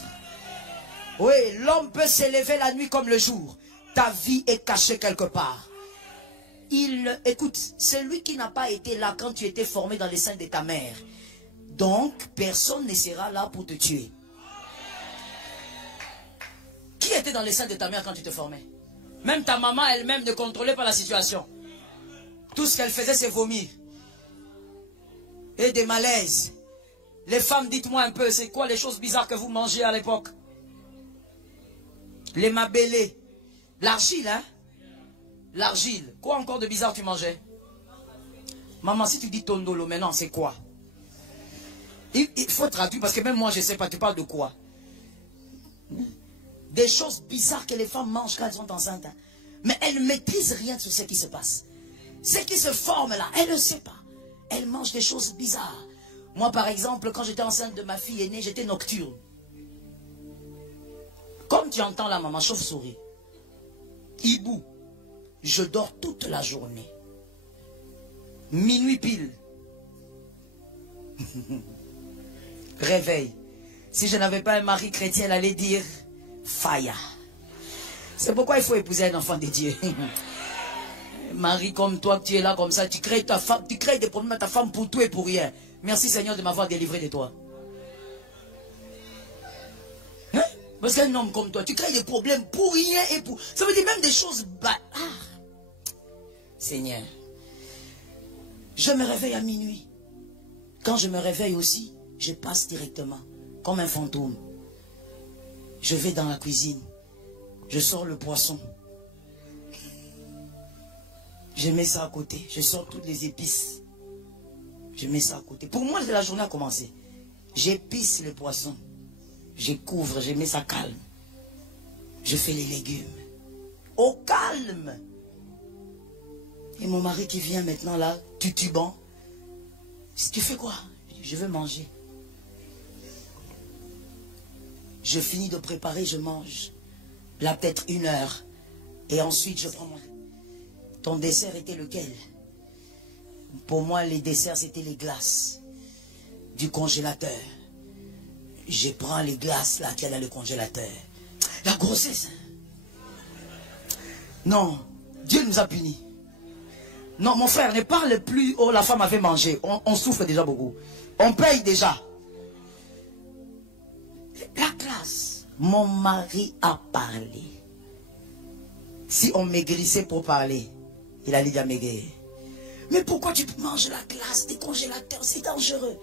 Oui, l'homme peut s'élever la nuit comme le jour. Ta vie est cachée quelque part. Écoute, celui qui n'a pas été là quand tu étais formé dans les seins de ta mère. Donc, personne ne sera là pour te tuer. Qui était dans les seins de ta mère quand tu te formais? Même ta maman elle-même ne contrôlait pas la situation. Tout ce qu'elle faisait, c'est vomir. Et des malaises. Les femmes, dites-moi un peu, c'est quoi les choses bizarres que vous mangez à l'époque? Les mabélés. L'argile, hein? L'argile. Quoi encore de bizarre tu mangeais? Maman, si tu dis tondolo, maintenant c'est quoi? Il faut traduire parce que même moi je ne sais pas, tu parles de quoi? Des choses bizarres que les femmes mangent quand elles sont enceintes. Hein. Mais elles ne maîtrisent rien sur ce qui se passe. Ce qui se forme là, elles ne savent pas. Elles mangent des choses bizarres. Moi par exemple, quand j'étais enceinte de ma fille aînée, j'étais nocturne. Comme tu entends là, maman, chauve-souris. Hibou. Je dors toute la journée. Minuit pile. Réveil. Si je n'avais pas un mari chrétien, elle allait dire Faya. C'est pourquoi il faut épouser un enfant de Dieu. Marie comme toi, tu es là comme ça, tu crées ta femme, tu crées des problèmes à ta femme pour tout et pour rien. Merci Seigneur de m'avoir délivré de toi. Hein? Parce qu'un homme comme toi, tu crées des problèmes pour rien et pour... Ça veut dire même des choses... Seigneur. Je me réveille à minuit. Quand je me réveille aussi, je passe directement, comme un fantôme. Je vais dans la cuisine. Je sors le poisson. Je mets ça à côté. Je sors toutes les épices. Je mets ça à côté. Pour moi, la journée a commencé. J'épice le poisson. Je couvre, je mets ça calme. Je fais les légumes. Au calme. Et mon mari qui vient maintenant là, tutubant. Tu fais quoi? Je veux manger. Je finis de préparer, je mange. Là peut-être 1 heure. Et ensuite je prends mon... Ton dessert était lequel? Pour moi les desserts c'était les glaces. Du congélateur. Je prends les glaces là qu'il y a dans le congélateur. La grossesse. Non, Dieu nous a punis. Non, mon frère, ne parle plus. Oh, la femme avait mangé. On souffre déjà beaucoup. On paye déjà. La classe. Mon mari a parlé. Si on maigrissait pour parler, il allait déjà maigrir. Mais pourquoi tu manges la glace des congélateurs? C'est dangereux.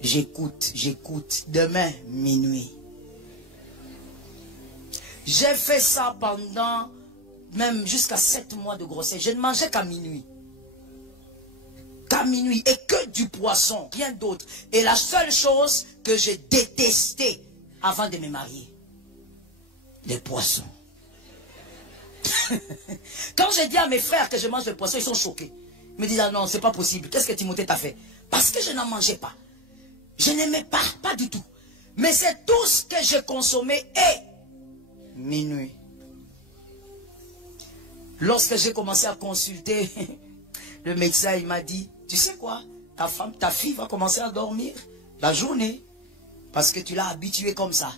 J'écoute, j'écoute. Demain, minuit. J'ai fait ça pendant... même jusqu'à 7 mois de grossesse, je ne mangeais qu'à minuit. Qu'à minuit. Et que du poisson, rien d'autre. Et la seule chose que je détestais avant de me marier, les poissons. Quand j'ai dit à mes frères que je mange le poisson, ils sont choqués. Ils me disent, ah non, c'est pas possible. Qu'est-ce que Timothée t'a fait? Parce que je n'en mangeais pas. Je n'aimais pas, pas du tout. Mais c'est tout ce que je consommais et minuit. Lorsque j'ai commencé à consulter, le médecin il m'a dit, tu sais quoi, ta fille va commencer à dormir la journée, parce que tu l'as habituée comme ça.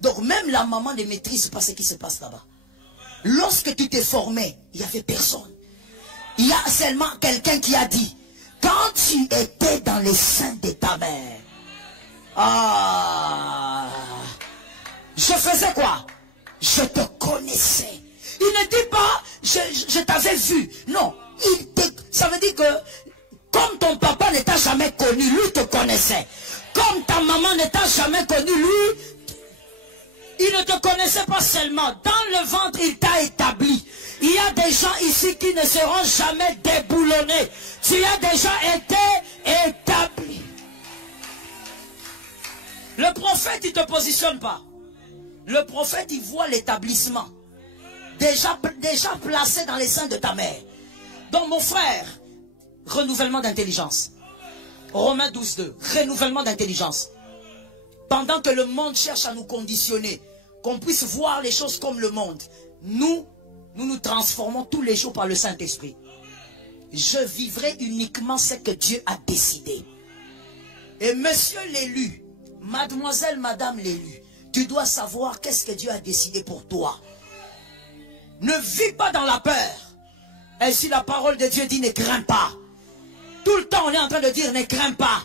Donc même la maman ne maîtrise pas ce qui se passe là-bas. Lorsque tu t'es formé, il n'y avait personne. Il y a seulement quelqu'un qui a dit, quand tu étais dans les seins de ta mère, je faisais quoi? Je te connaissais. Il ne dit pas, je t'avais vu. Non, ça veut dire que, comme ton papa ne t'a jamais connu, lui te connaissait. Comme ta maman ne t'a jamais connu, lui, il ne te connaissait pas seulement. Dans le ventre, il t'a établi. Il y a des gens ici qui ne seront jamais déboulonnés. Tu as déjà été établi. Le prophète, il ne te positionne pas. Le prophète, il voit l'établissement. Déjà placé dans les seins de ta mère. Donc mon frère, renouvellement d'intelligence. Romains 12:2, renouvellement d'intelligence. Pendant que le monde cherche à nous conditionner, qu'on puisse voir les choses comme le monde, nous transformons tous les jours par le Saint-Esprit. Je vivrai uniquement ce que Dieu a décidé. Et monsieur l'élu, mademoiselle, madame l'élu, tu dois savoir qu'est-ce que Dieu a décidé pour toi. Ne vis pas dans la peur. Et si la parole de Dieu dit ne crains pas. Tout le temps on est en train de dire ne crains pas.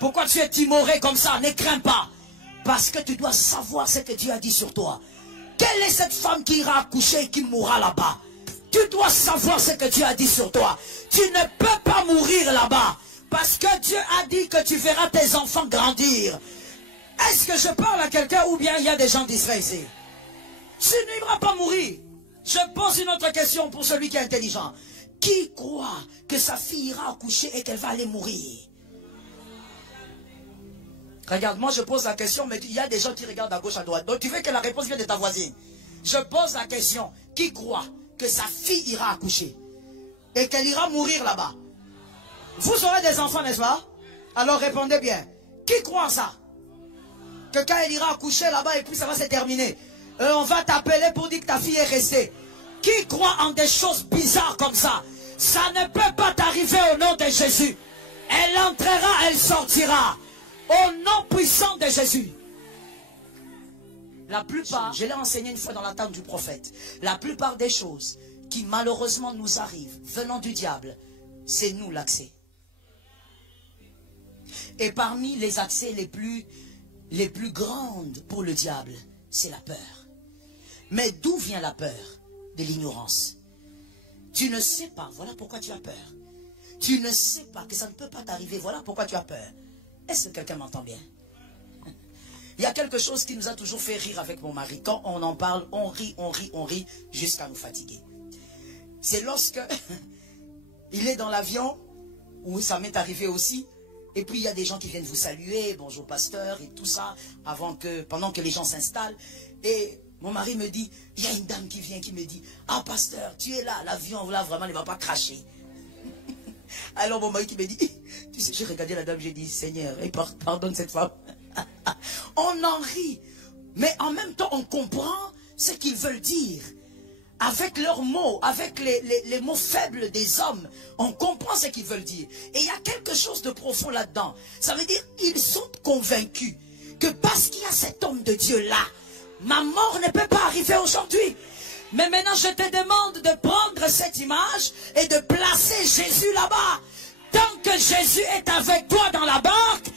Pourquoi tu es timoré comme ça? Ne crains pas. Parce que tu dois savoir ce que Dieu a dit sur toi. Quelle est cette femme qui ira accoucher et qui mourra là-bas? Tu dois savoir ce que Dieu a dit sur toi. Tu ne peux pas mourir là-bas. Parce que Dieu a dit que tu verras tes enfants grandir. Est-ce que je parle à quelqu'un ou bien il y a des gens d'Israël ici? Tu n'iras pas mourir. Je pose une autre question pour celui qui est intelligent. Qui croit que sa fille ira accoucher et qu'elle va aller mourir? Regarde, moi je pose la question, mais il y a des gens qui regardent à gauche, à droite. Donc tu veux que la réponse vienne de ta voisine. Je pose la question, qui croit que sa fille ira accoucher et qu'elle ira mourir là-bas? Vous aurez des enfants, n'est-ce pas? Alors répondez bien. Qui croit en ça? Que quand elle ira accoucher là-bas et puis ça va se terminer. On va t'appeler pour dire que ta fille est restée. Qui croit en des choses bizarres comme ça? Ça ne peut pas t'arriver au nom de Jésus. Elle entrera, elle sortira. Au nom puissant de Jésus. La plupart, je l'ai enseigné une fois dans la table du prophète, la plupart des choses qui malheureusement nous arrivent venant du diable, c'est nous l'accès. Et parmi les accès les plus grandes pour le diable, c'est la peur. Mais d'où vient la peur? De l'ignorance. Tu ne sais pas, voilà pourquoi tu as peur. Tu ne sais pas que ça ne peut pas t'arriver, voilà pourquoi tu as peur. Est-ce que quelqu'un m'entend bien? Il y a quelque chose qui nous a toujours fait rire avec mon mari. Quand on en parle, on rit, jusqu'à nous fatiguer. C'est lorsque il est dans l'avion, où ça m'est arrivé aussi, et puis il y a des gens qui viennent vous saluer, bonjour pasteur, et tout ça, pendant que les gens s'installent. Et mon mari me dit, il y a une dame qui vient qui me dit, ah pasteur, tu es là, l'avion là vraiment ne va pas cracher. Alors mon mari qui me dit, tu sais, j'ai regardé la dame, j'ai dit, Seigneur, pardonne cette femme. On en rit, mais en même temps on comprend ce qu'ils veulent dire. Avec leurs mots, avec les mots faibles des hommes, on comprend ce qu'ils veulent dire. Et il y a quelque chose de profond là-dedans. Ça veut dire qu'ils sont convaincus que parce qu'il y a cet homme de Dieu là, ma mort ne peut pas arriver aujourd'hui. Mais maintenant je te demande de prendre cette image et de placer Jésus là-bas. Tant que Jésus est avec toi dans la barque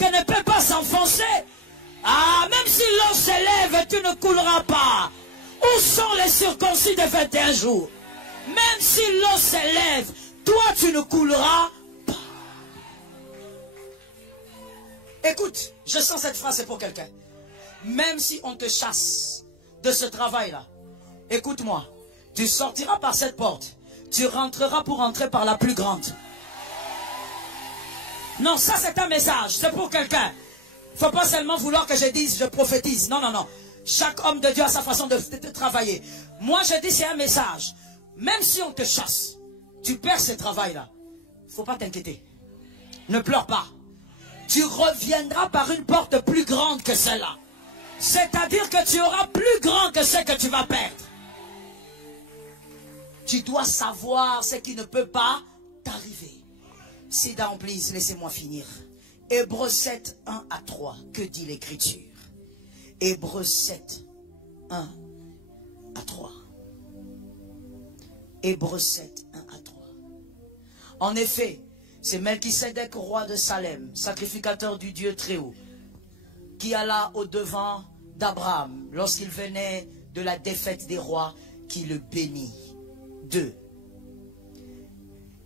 ne peut pas s'enfoncer. Ah, même si l'eau s'élève, tu ne couleras pas. Où sont les circoncis de 21 jours? Même si l'eau s'élève, toi tu ne couleras pas. Écoute, je sens cette phrase, c'est pour quelqu'un. Même si on te chasse de ce travail-là, écoute-moi, tu sortiras par cette porte, tu rentreras pour entrer par la plus grande. Non, ça c'est un message, c'est pour quelqu'un. Il ne faut pas seulement vouloir que je dise, je prophétise. Non, non, non. Chaque homme de Dieu a sa façon de travailler. Moi je dis c'est un message. Même si on te chasse, tu perds ce travail-là. Il ne faut pas t'inquiéter. Ne pleure pas. Tu reviendras par une porte plus grande que celle-là. C'est-à-dire que tu auras plus grand que ce que tu vas perdre. Tu dois savoir ce qui ne peut pas t'arriver. Sit down, please, laissez-moi finir. Hébreux 7, 1 à 3. Que dit l'Écriture? Hébreux 7, 1 à 3. Hébreux 7, 1 à 3. En effet, c'est Melchisédek, roi de Salem, sacrificateur du Dieu très haut, qui alla au-devant d'Abraham lorsqu'il venait de la défaite des rois, qui le bénit. 2.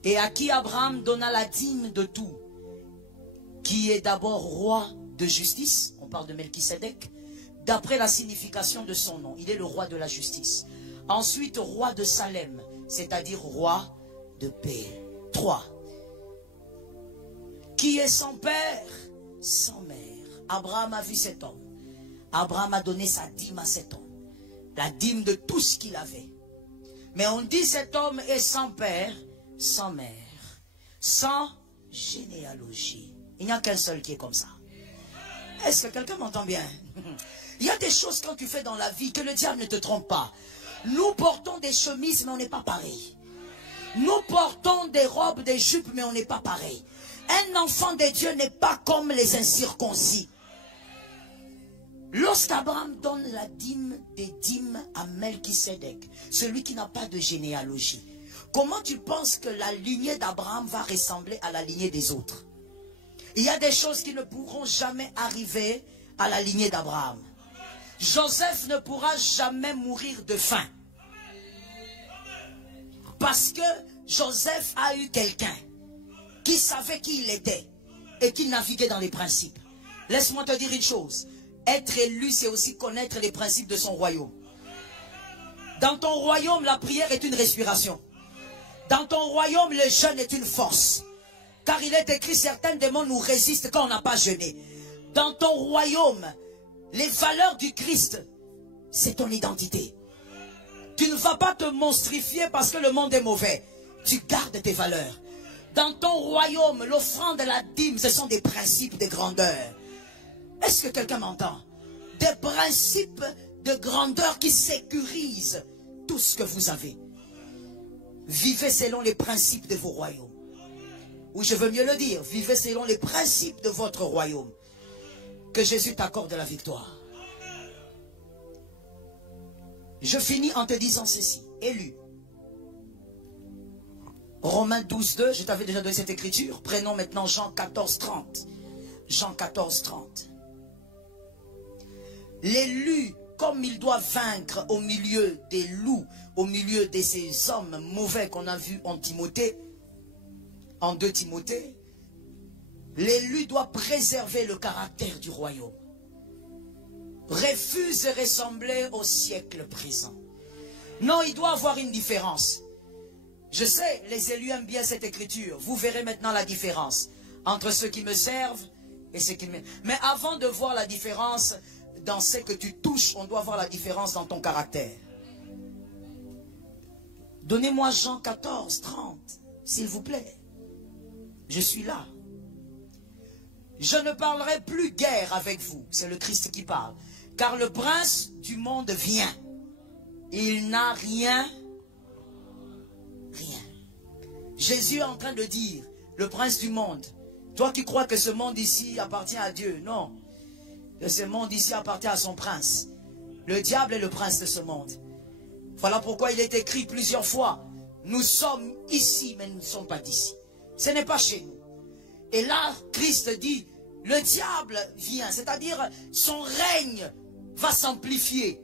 Et à qui Abraham donna la dîme de tout, qui est d'abord roi de justice, on parle de Melchisédek, d'après la signification de son nom, il est le roi de la justice. Ensuite, roi de Salem, c'est-à-dire roi de paix. 3. Qui est sans père, sans mère. Abraham a vu cet homme. Abraham a donné sa dîme à cet homme. La dîme de tout ce qu'il avait. Mais on dit cet homme est sans père, sans mère, sans généalogie. Il n'y a qu'un seul qui est comme ça. Est-ce que quelqu'un m'entend bien? Il y a des choses quand tu fais dans la vie que le diable ne te trompe pas. Nous portons des chemises mais on n'est pas pareil. Nous portons des robes, des jupes mais on n'est pas pareil. Un enfant de Dieu n'est pas comme les incirconcis. Lorsqu'Abraham donne la dîme des dîmes à Melchisédek, celui qui n'a pas de généalogie, comment tu penses que la lignée d'Abraham va ressembler à la lignée des autres? Il y a des choses qui ne pourront jamais arriver à la lignée d'Abraham. Joseph ne pourra jamais mourir de faim. Parce que Joseph a eu quelqu'un qui savait qui il était et qui naviguait dans les principes. Laisse-moi te dire une chose. Être élu, c'est aussi connaître les principes de son royaume. Dans ton royaume, la prière est une respiration. Dans ton royaume, le jeûne est une force. Car il est écrit, certains démons nous résistent quand on n'a pas jeûné. Dans ton royaume, les valeurs du Christ, c'est ton identité. Tu ne vas pas te monstrifier parce que le monde est mauvais. Tu gardes tes valeurs. Dans ton royaume, l'offrande et la dîme, ce sont des principes de grandeur. Est-ce que quelqu'un m'entend? Des principes de grandeur qui sécurisent tout ce que vous avez. Vivez selon les principes de vos royaumes. Ou je veux mieux le dire, vivez selon les principes de votre royaume. Que Jésus t'accorde la victoire. Je finis en te disant ceci. Élu. Romains 12, 2, je t'avais déjà donné cette écriture. Prenons maintenant Jean 14, 30. Jean 14, 30. L'élu, comme il doit vaincre au milieu des loups, au milieu de ces hommes mauvais qu'on a vus en Timothée, en 2 Timothée, l'élu doit préserver le caractère du royaume. Refuse de ressembler au siècle présent. Non, il doit avoir une différence. Je sais, les élus aiment bien cette écriture. Vous verrez maintenant la différence entre ceux qui me servent et ceux qui me... Mais avant de voir la différence dans ce que tu touches, on doit voir la différence dans ton caractère. Donnez-moi Jean 14, 30, s'il vous plaît. Je suis là. Je ne parlerai plus guère avec vous. C'est le Christ qui parle. Car le prince du monde vient. Il n'a rien. Jésus est en train de dire, le prince du monde, toi qui crois que ce monde ici appartient à Dieu, non. Que ce monde ici appartient à son prince. Le diable est le prince de ce monde. Voilà pourquoi il est écrit plusieurs fois, nous sommes ici, mais nous ne sommes pas d'ici. Ce n'est pas chez nous. Et là, Christ dit, le diable vient, c'est-à-dire son règne va s'amplifier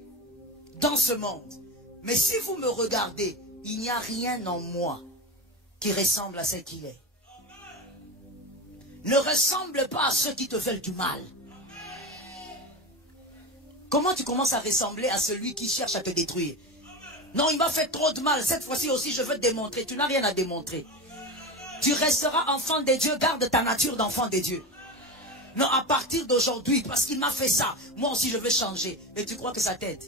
dans ce monde. Mais si vous me regardez, il n'y a rien en moi qui ressemble à ce qu'il est. Ne ressemble pas à ceux qui te veulent du mal. Comment tu commences à ressembler à celui qui cherche à te détruire? Non, il m'a fait trop de mal. Cette fois-ci aussi, je veux te démontrer. Tu n'as rien à démontrer. Tu resteras enfant de Dieu. Garde ta nature d'enfant de Dieu. Non, à partir d'aujourd'hui, parce qu'il m'a fait ça, moi aussi je veux changer. Et tu crois que ça t'aide?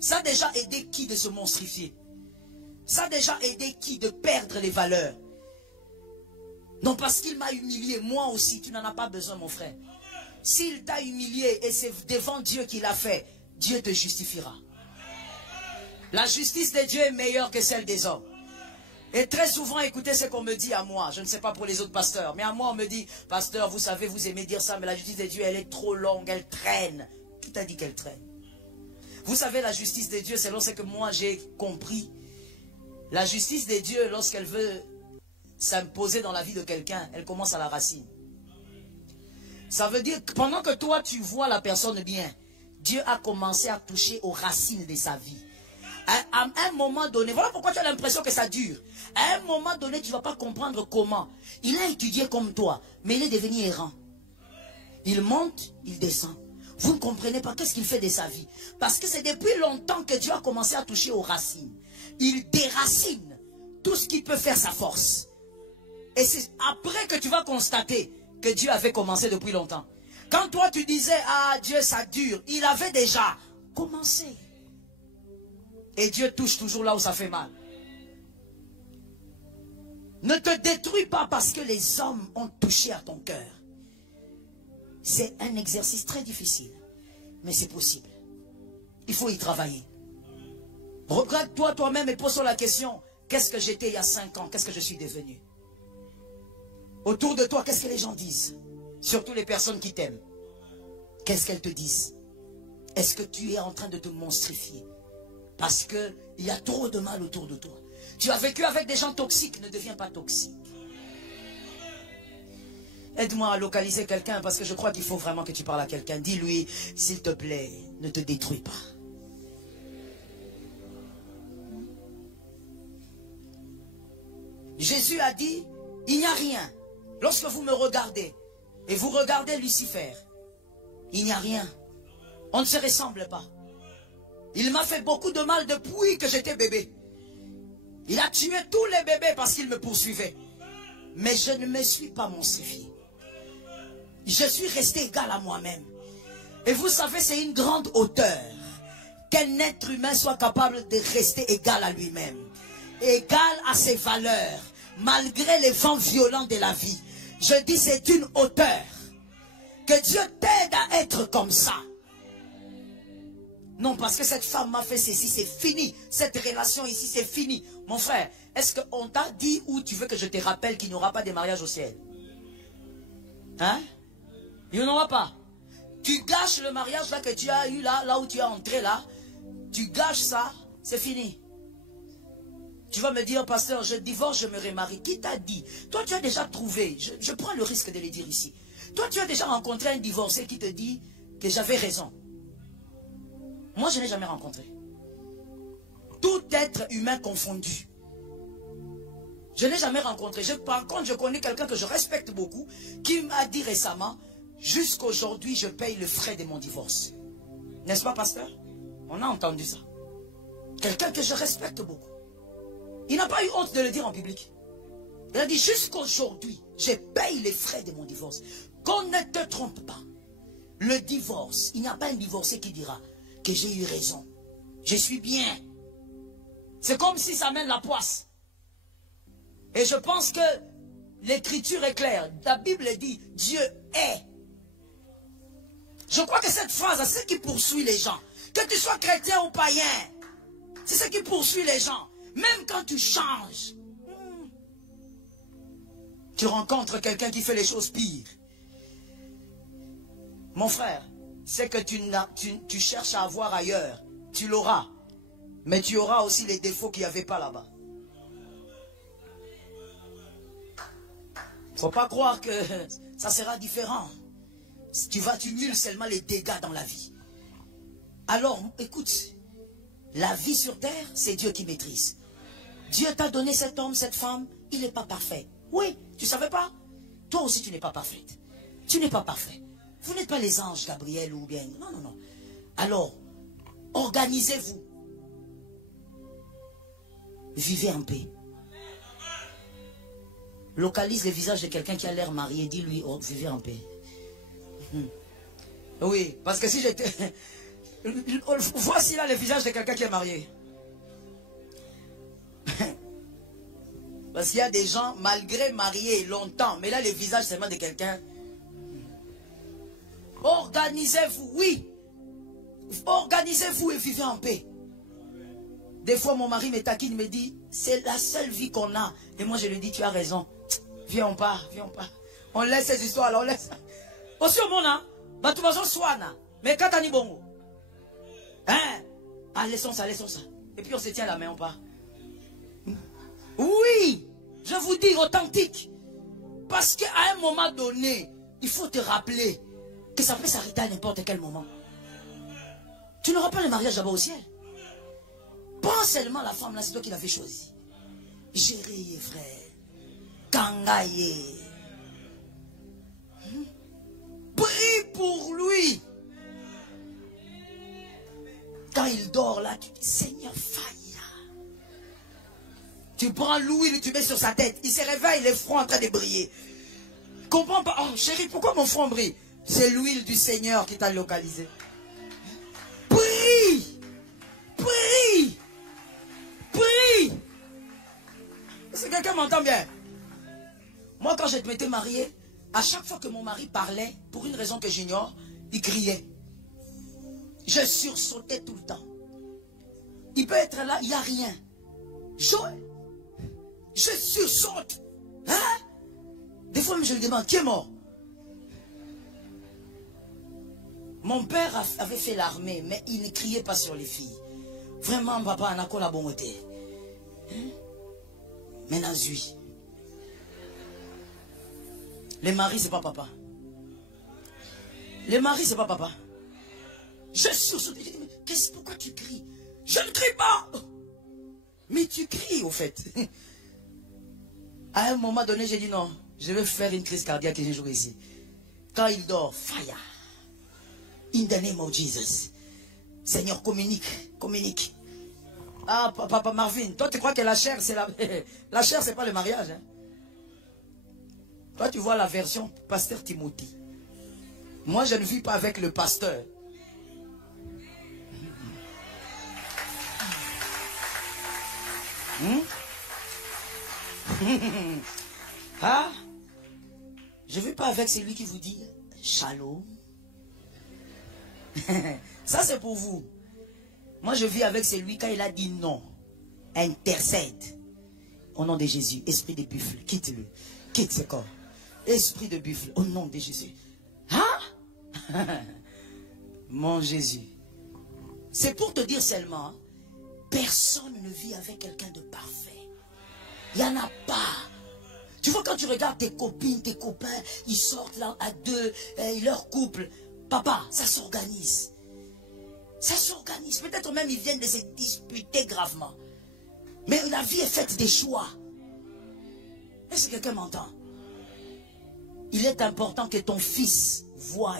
Ça a déjà aidé qui de se monstrifier? Ça a déjà aidé qui de perdre les valeurs? Non, parce qu'il m'a humilié, moi aussi, tu n'en as pas besoin, mon frère. S'il t'a humilié et c'est devant Dieu qu'il l'a fait, Dieu te justifiera. La justice de Dieu est meilleure que celle des hommes. Et très souvent, écoutez ce qu'on me dit à moi. Je ne sais pas pour les autres pasteurs, mais à moi on me dit, pasteur, vous savez, vous aimez dire ça, mais la justice de Dieu, elle est trop longue, elle traîne. Qui t'a dit qu'elle traîne? Vous savez, la justice de Dieu, selon ce que moi j'ai compris, la justice de Dieu, lorsqu'elle veut s'imposer dans la vie de quelqu'un, elle commence à la racine. Ça veut dire que pendant que toi tu vois la personne bien, Dieu a commencé à toucher aux racines de sa vie. À un moment donné, voilà pourquoi tu as l'impression que ça dure. À un moment donné, tu ne vas pas comprendre comment. Il a étudié comme toi, mais il est devenu errant. Il monte, il descend. Vous ne comprenez pas qu'est-ce qu'il fait de sa vie. Parce que c'est depuis longtemps que Dieu a commencé à toucher aux racines. Il déracine tout ce qui peut faire sa force. Et c'est après que tu vas constater que Dieu avait commencé depuis longtemps. Quand toi tu disais, ah Dieu ça dure, il avait déjà commencé. Et Dieu touche toujours là où ça fait mal. Ne te détruis pas parce que les hommes ont touché à ton cœur. C'est un exercice très difficile, mais c'est possible. Il faut y travailler. Regarde-toi toi-même et pose-toi la question, qu'est-ce que j'étais il y a 5 ans, qu'est-ce que je suis devenu? Autour de toi, qu'est-ce que les gens disent? Surtout les personnes qui t'aiment. Qu'est-ce qu'elles te disent? Est-ce que tu es en train de te monstrifier? Parce qu'il y a trop de mal autour de toi. Tu as vécu avec des gens toxiques, ne deviens pas toxique. Aide-moi à localiser quelqu'un parce que je crois qu'il faut vraiment que tu parles à quelqu'un. Dis-lui, s'il te plaît, ne te détruis pas. Jésus a dit, il n'y a rien. Lorsque vous me regardez et vous regardez Lucifer, il n'y a rien. On ne se ressemble pas. Il m'a fait beaucoup de mal depuis que j'étais bébé. Il a tué tous les bébés parce qu'il me poursuivait. Mais je ne me suis pas monstrifié. Je suis resté égal à moi-même. Et vous savez, c'est une grande hauteur qu'un être humain soit capable de rester égal à lui-même, égal à ses valeurs, malgré les vents violents de la vie. Je dis, c'est une hauteur. Que Dieu t'aide à être comme ça. Non, parce que cette femme m'a fait ceci, c'est fini. Cette relation ici, c'est fini. Mon frère, est-ce qu'on t'a dit ou tu veux que je te rappelle qu'il n'y aura pas de mariage au ciel? Hein? Il n'y en aura pas. Tu gâches le mariage là que tu as eu là où tu es entré là. Tu gâches ça, c'est fini. Tu vas me dire, pasteur, je divorce, je me remarie. Qui t'a dit? Toi, tu as déjà trouvé, je prends le risque de le dire ici. Toi, tu as déjà rencontré un divorcé qui te dit que j'avais raison. Moi, je n'ai jamais rencontré. Tout être humain confondu. Je n'ai jamais rencontré. Par contre, je connais quelqu'un que je respecte beaucoup qui m'a dit récemment, jusqu'aujourd'hui, je paye le frais de mon divorce. N'est-ce pas, pasteur? On a entendu ça. Quelqu'un que je respecte beaucoup. Il n'a pas eu honte de le dire en public. Il a dit, jusqu'aujourd'hui, je paye les frais de mon divorce. Qu'on ne te trompe pas. Le divorce, il n'y a pas un divorcé qui dira que j'ai eu raison. Je suis bien. C'est comme si ça mène la poisse. Et je pense que l'écriture est claire. La Bible dit, Dieu est. Je crois que cette phrase, c'est ce qui poursuit les gens. Que tu sois chrétien ou païen, c'est ce qui poursuit les gens. Même quand tu changes, tu rencontres quelqu'un qui fait les choses pires. Mon frère, c'est que tu cherches à avoir ailleurs. Tu l'auras. Mais tu auras aussi les défauts qu'il n'y avait pas là-bas. Il ne faut pas croire que ça sera différent. Tu mules seulement les dégâts dans la vie. Alors, écoute, la vie sur terre, c'est Dieu qui maîtrise. Dieu t'a donné cet homme, cette femme, il n'est pas parfait. Oui, tu ne savais pas? Toi aussi, tu n'es pas parfaite. Tu n'es pas parfait. Vous n'êtes pas les anges, Gabriel, ou bien... Non, non, non. Alors, organisez-vous. Vivez en paix. Localise le visage de quelqu'un qui a l'air marié. Dis-lui, oh, vivez en paix. Oui, parce que si j'étais... Voici là le visage de quelqu'un qui est marié. Parce qu'il y a des gens, malgré mariés longtemps, mais là le visage seulement de quelqu'un. Organisez-vous, oui. Organisez-vous et vivez en paix. Des fois mon mari me taquine, me dit, c'est la seule vie qu'on a. Et moi je lui dis, tu as raison. Viens on part, viens on part. On laisse ces histoires là, on laisse. Aussi au monde, hein. Bah tu vas en soigner. Mais quand t'as ni bongo. Hein? Ah, laissons ça, laissons ça. Et puis on se tient la main, on part. Oui, je vous dis authentique. Parce qu'à un moment donné, il faut te rappeler que ça peut s'arrêter à n'importe quel moment. Tu n'auras pas le mariage là-bas au ciel. Pas seulement la femme là, c'est toi qui l'avais choisi. Gérer, frère. Kangaye. Prie pour lui. Quand il dort là, tu dis, Seigneur, faille. Tu prends l'huile, tu mets sur sa tête. Il se réveille, les fronts en train de briller. Comprends pas. Oh chérie, pourquoi mon front brille? C'est l'huile du Seigneur qui t'a localisé. Prie. Prie. Prie. Est-ce que quelqu'un m'entend bien? Moi, quand je m'étais marié, à chaque fois que mon mari parlait, pour une raison que j'ignore, il criait. Je sursautais tout le temps. Il peut être là, il n'y a rien. Je sursaute. Hein? Des fois, je lui demande, qui est mort? Mon père avait fait l'armée, mais il ne criait pas sur les filles. Vraiment, papa, on a quoi la bonne côté? Maintenant, zui. Les maris, c'est pas papa. Les maris, c'est pas papa. Je sursaute. Je dis, mais pourquoi tu cries? Je ne crie pas. Mais tu cries, au fait. À un moment donné, j'ai dit non, je vais faire une crise cardiaque un jour ici. Quand il dort, fire. In the name of Jesus. Seigneur, communique, communique. Ah, papa Marvin, toi tu crois que la chair, c'est la chair, c'est pas le mariage. Hein? Toi tu vois la version Pasteur Timothy. Moi, je ne vis pas avec le pasteur. Ah, je ne vis pas avec celui qui vous dit shalom. Ça, c'est pour vous. Moi, je vis avec celui quand il a dit non. Intercède. Au nom de Jésus, esprit de buffle, quitte-le. Quitte ce corps. Esprit de buffle, au nom de Jésus. Hein? Mon Jésus. C'est pour te dire seulement, personne ne vit avec quelqu'un de parfait. Il n'y en a pas. Tu vois, quand tu regardes tes copines, tes copains, ils sortent là à deux, leur couple. Papa, ça s'organise. Ça s'organise. Peut-être même ils viennent de se disputer gravement. Mais la vie est faite des choix. Est-ce que quelqu'un m'entend? Il est important que ton fils voie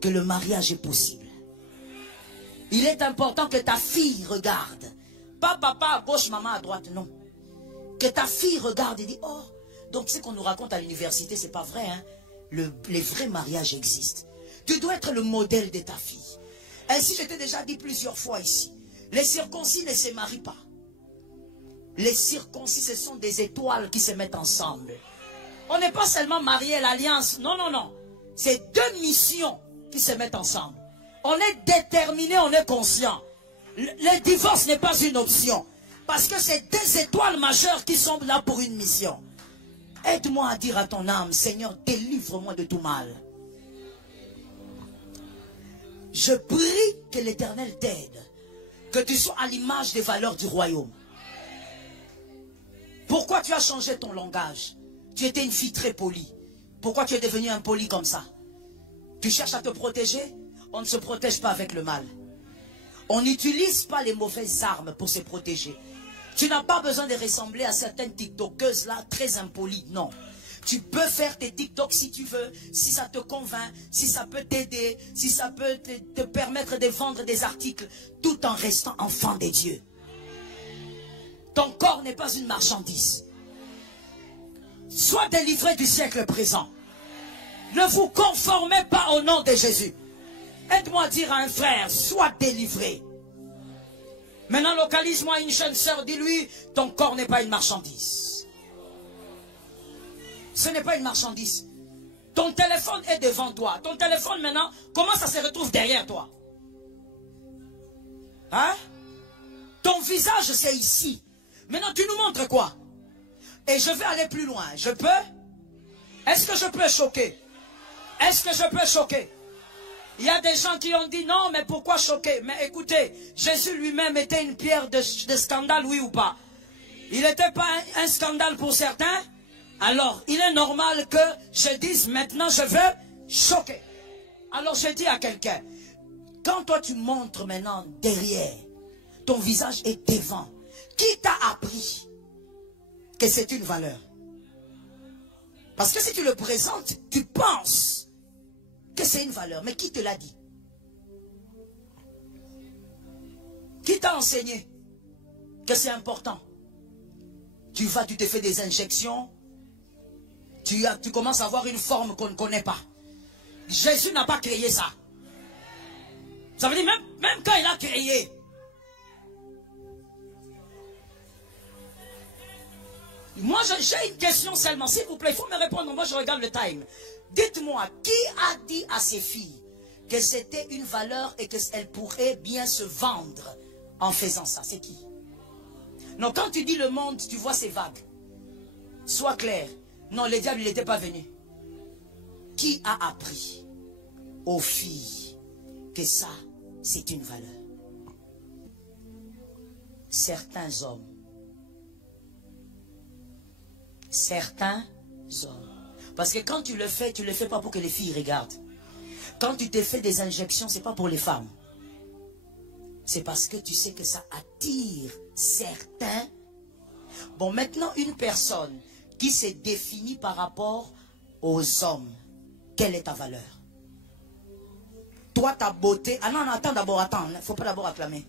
que le mariage est possible. Il est important que ta fille regarde. Pas papa à gauche, maman à droite, non. Que ta fille regarde et dit, oh, donc ce qu'on nous raconte à l'université, c'est pas vrai, hein? Les vrais mariages existent. Tu dois être le modèle de ta fille. Ainsi, je t'ai déjà dit plusieurs fois ici, les circoncis ne se marient pas. Les circoncis, ce sont des étoiles qui se mettent ensemble. On n'est pas seulement marié à l'alliance. Non, non, non. C'est deux missions qui se mettent ensemble. On est déterminé, on est conscient. Le divorce n'est pas une option. Parce que c'est deux étoiles majeures qui sont là pour une mission. Aide-moi à dire à ton âme, Seigneur, délivre-moi de tout mal. Je prie que l'Éternel t'aide. Que tu sois à l'image des valeurs du royaume. Pourquoi tu as changé ton langage? Tu étais une fille très polie. Pourquoi tu es devenue impoli comme ça? Tu cherches à te protéger? On ne se protège pas avec le mal. On n'utilise pas les mauvaises armes pour se protéger. Tu n'as pas besoin de ressembler à certaines TikTokeuses là, très impolies. Non. Tu peux faire tes TikTok si tu veux, si ça te convainc, si ça peut t'aider, si ça peut te permettre de vendre des articles, tout en restant enfant de Dieu. Ton corps n'est pas une marchandise. Sois délivré du siècle présent. Ne vous conformez pas au nom de Jésus. Aide-moi à dire à un frère, sois délivré. Maintenant, localise-moi une jeune sœur, dis-lui, ton corps n'est pas une marchandise. Ce n'est pas une marchandise. Ton téléphone est devant toi. Ton téléphone maintenant, comment ça se retrouve derrière toi? Hein? Ton visage, c'est ici. Maintenant, tu nous montres quoi? Et je vais aller plus loin. Je peux? Est-ce que je peux choquer? Est-ce que je peux choquer? Il y a des gens qui ont dit non, mais pourquoi choquer? Mais écoutez, Jésus lui-même était une pierre de scandale, oui ou pas? Il n'était pas un scandale pour certains? Alors, il est normal que je dise maintenant je veux choquer. Alors je dis à quelqu'un, quand toi tu montres maintenant derrière, ton visage est devant, qui t'a appris que c'est une valeur? Parce que si tu le présentes, tu penses que c'est une valeur. Mais qui te l'a dit? Qui t'a enseigné que c'est important? Tu te fais des injections. Tu commences à avoir une forme qu'on ne connaît pas. Jésus n'a pas créé ça. Ça veut dire même quand il a créé. Moi, j'ai une question seulement. S'il vous plaît, il faut me répondre. Moi, je regarde le time. Dites-moi, qui a dit à ses filles que c'était une valeur et qu'elles pourraient bien se vendre en faisant ça? C'est qui? Non, quand tu dis le monde, tu vois ces vagues. Sois clair. Non, le diable, il n'était pas venu. Qui a appris aux filles que ça, c'est une valeur? Certains hommes. Certains hommes. Parce que quand tu le fais pas pour que les filles regardent. Quand tu te fais des injections, c'est pas pour les femmes. C'est parce que tu sais que ça attire certains. Bon, maintenant, une personne qui se définit par rapport aux hommes, quelle est ta valeur? Toi, ta beauté... Ah non, attends d'abord, attends. Il ne faut pas d'abord acclamer.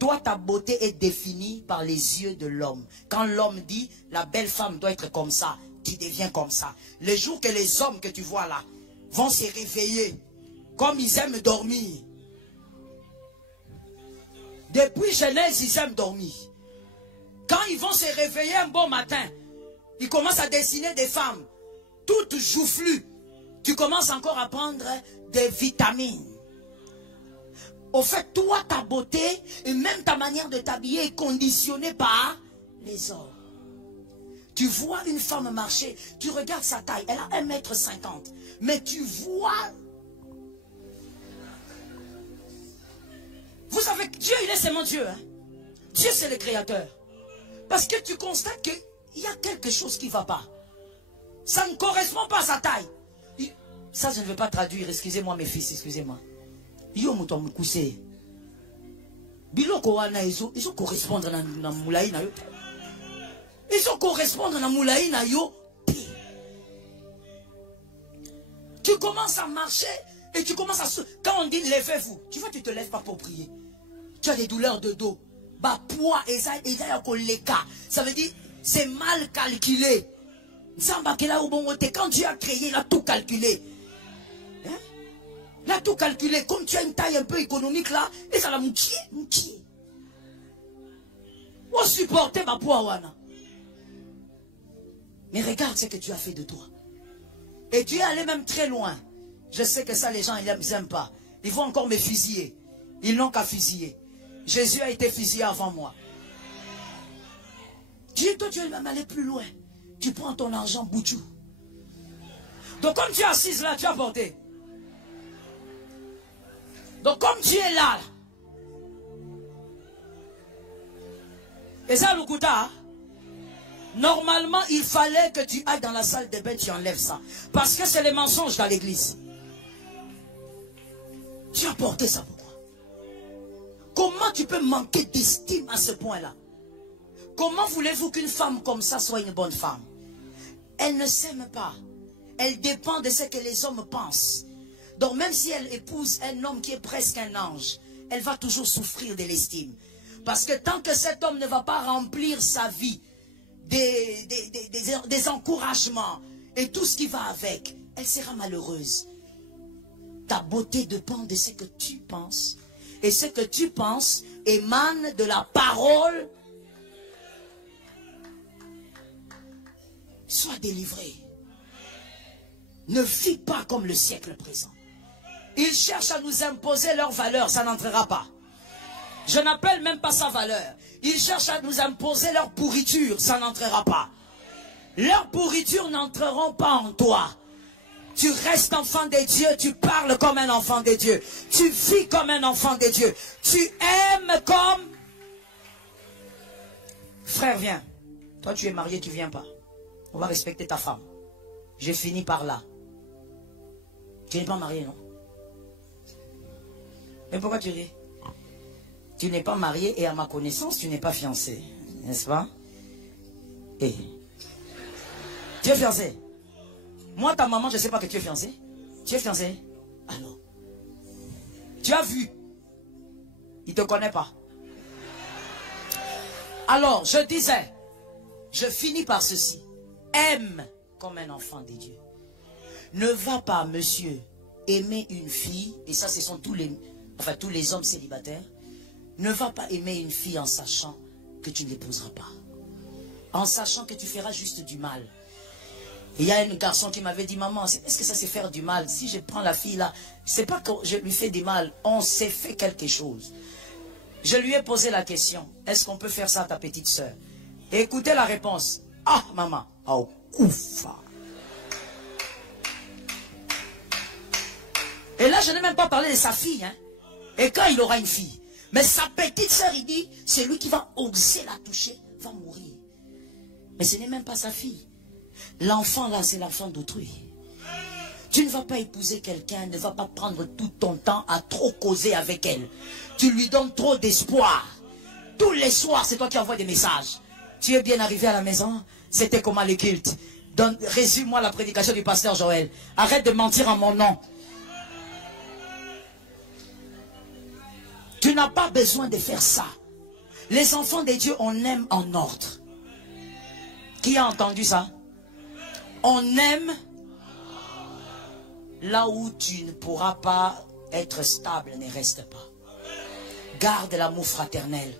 Toi, ta beauté est définie par les yeux de l'homme. Quand l'homme dit, la belle femme doit être comme ça, tu deviens comme ça. Le jour que les hommes que tu vois là, vont se réveiller comme ils aiment dormir. Depuis Genèse, ils aiment dormir. Quand ils vont se réveiller un bon matin, ils commencent à dessiner des femmes, toutes joufflues. Tu commences encore à prendre des vitamines. Au fait, toi, ta beauté et même ta manière de t'habiller est conditionnée par les hommes. Tu vois une femme marcher, tu regardes sa taille, elle a 1,50 m. Mais tu vois... Vous savez, Dieu, il est seulement Dieu. Hein? Dieu, c'est le créateur. Parce que tu constates qu'il y a quelque chose qui ne va pas. Ça ne correspond pas à sa taille. Ça, je ne veux pas traduire. Excusez-moi, mes fils, excusez-moi. Yo muto mukuse. Biloko wana iso correspondre na moulaï na yo. Iso correspondre na moulaï na yo. Tu commences à marcher et tu commences à se... Quand on dit levez-vous, tu vois, tu te lèves pas pour prier. Tu as des douleurs de dos. Bah poids et ça ça veut dire c'est mal calculé. Quand Dieu a créé, il a tout calculé. Hein? Il a tout calculé. Comme tu as une taille un peu économique là, et ça l'a moukié. Pour supporter ma poids wana. Mais regarde ce que tu as fait de toi. Et tu es allé même très loin. Je sais que ça les gens ils n'aiment pas. Ils vont encore me fusiller. Ils n'ont qu'à fusiller. Jésus a été fusillé avant moi. Toi tu es même allé plus loin. Tu prends ton argent boutchou. Donc comme tu es assise là, tu as porté. Donc comme tu es là. Et ça Lukuta, normalement il fallait que tu ailles dans la salle de bain, tu enlèves ça. Parce que c'est les mensonges dans l'église. Tu as porté ça pourquoi? Comment tu peux manquer d'estime à ce point-là? Comment voulez-vous qu'une femme comme ça soit une bonne femme? Elle ne s'aime pas. Elle dépend de ce que les hommes pensent. Donc même si elle épouse un homme qui est presque un ange, elle va toujours souffrir de l'estime. Parce que tant que cet homme ne va pas remplir sa vie des encouragements et tout ce qui va avec, elle sera malheureuse. Ta beauté dépend de ce que tu penses. Et ce que tu penses émane de la parole. Sois délivré. Ne vis pas comme le siècle présent. Ils cherchent à nous imposer leur valeur, ça n'entrera pas. Je n'appelle même pas ça valeur. Ils cherchent à nous imposer leur pourriture, ça n'entrera pas. Leurs pourritures n'entreront pas en toi. Tu restes enfant de Dieu, tu parles comme un enfant de Dieu. Tu vis comme un enfant de Dieu. Tu aimes comme... Frère, viens. Toi, tu es marié, tu viens pas. On va respecter ta femme. J'ai fini par là. Tu n'es pas marié, non? Mais pourquoi tu ris? Tu n'es pas marié et à ma connaissance, tu n'es pas fiancé. N'est-ce pas? Et tu es fiancé? Moi, ta maman, je ne sais pas que tu es fiancé. Tu es fiancé? Alors, tu as vu? Il ne te connaît pas. Alors, je disais, je finis par ceci. Aime comme un enfant de Dieu. Ne va pas, monsieur, aimer une fille, et ça, ce sont tous les hommes célibataires. Ne va pas aimer une fille en sachant que tu ne l'épouseras pas. En sachant que tu feras juste du mal. Il y a un garçon qui m'avait dit, maman, est-ce que ça c'est faire du mal? Si je prends la fille là, c'est pas que je lui fais du mal, on s'est fait quelque chose. Je lui ai posé la question, est-ce qu'on peut faire ça à ta petite soeur? Et écoutez la réponse. Ah, maman, oh, oufa. Et là, je n'ai même pas parlé de sa fille. Hein. Et quand il aura une fille. Mais sa petite soeur, il dit, c'est lui qui va oser la toucher, va mourir. Mais ce n'est même pas sa fille. L'enfant là, c'est l'enfant d'autrui. Tu ne vas pas épouser quelqu'un, ne va pas prendre tout ton temps à trop causer avec elle. Tu lui donnes trop d'espoir. Tous les soirs, c'est toi qui envoies des messages. Tu es bien arrivé à la maison? C'était comment les cultes? Résume-moi la prédication du pasteur Joël. Arrête de mentir en mon nom. Tu n'as pas besoin de faire ça. Les enfants de Dieu, on aime en ordre. Qui a entendu ça? On aime. Là où tu ne pourras pas être stable, ne reste pas. Garde l'amour fraternel.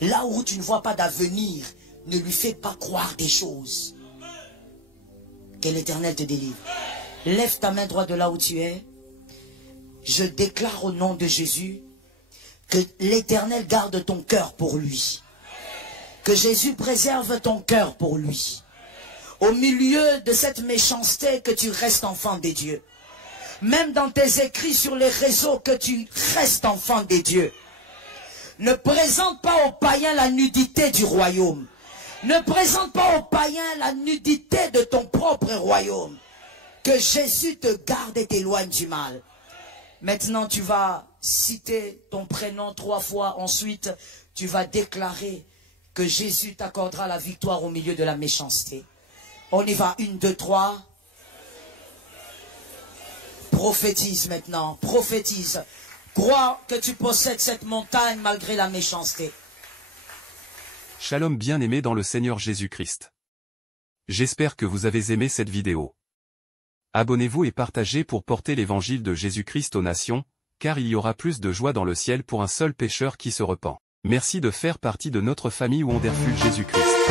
Là où tu ne vois pas d'avenir, ne lui fais pas croire des choses. Que l'Éternel te délivre. Lève ta main droite de là où tu es. Je déclare au nom de Jésus que l'Éternel garde ton cœur pour lui. Que Jésus préserve ton cœur pour lui. Au milieu de cette méchanceté, que tu restes enfant des dieux. Même dans tes écrits sur les réseaux, que tu restes enfant des dieux. Ne présente pas aux païens la nudité du royaume. Ne présente pas aux païens la nudité de ton propre royaume. Que Jésus te garde et t'éloigne du mal. Maintenant, tu vas citer ton prénom 3 fois. Ensuite, tu vas déclarer que Jésus t'accordera la victoire au milieu de la méchanceté. On y va. 1, 2, 3. Prophétise maintenant. Prophétise. Crois que tu possèdes cette montagne malgré la méchanceté. Shalom bien-aimés dans le Seigneur Jésus-Christ. J'espère que vous avez aimé cette vidéo. Abonnez-vous et partagez pour porter l'évangile de Jésus-Christ aux nations, car il y aura plus de joie dans le ciel pour un seul pécheur qui se repent. Merci de faire partie de notre famille Wonderful Jésus-Christ.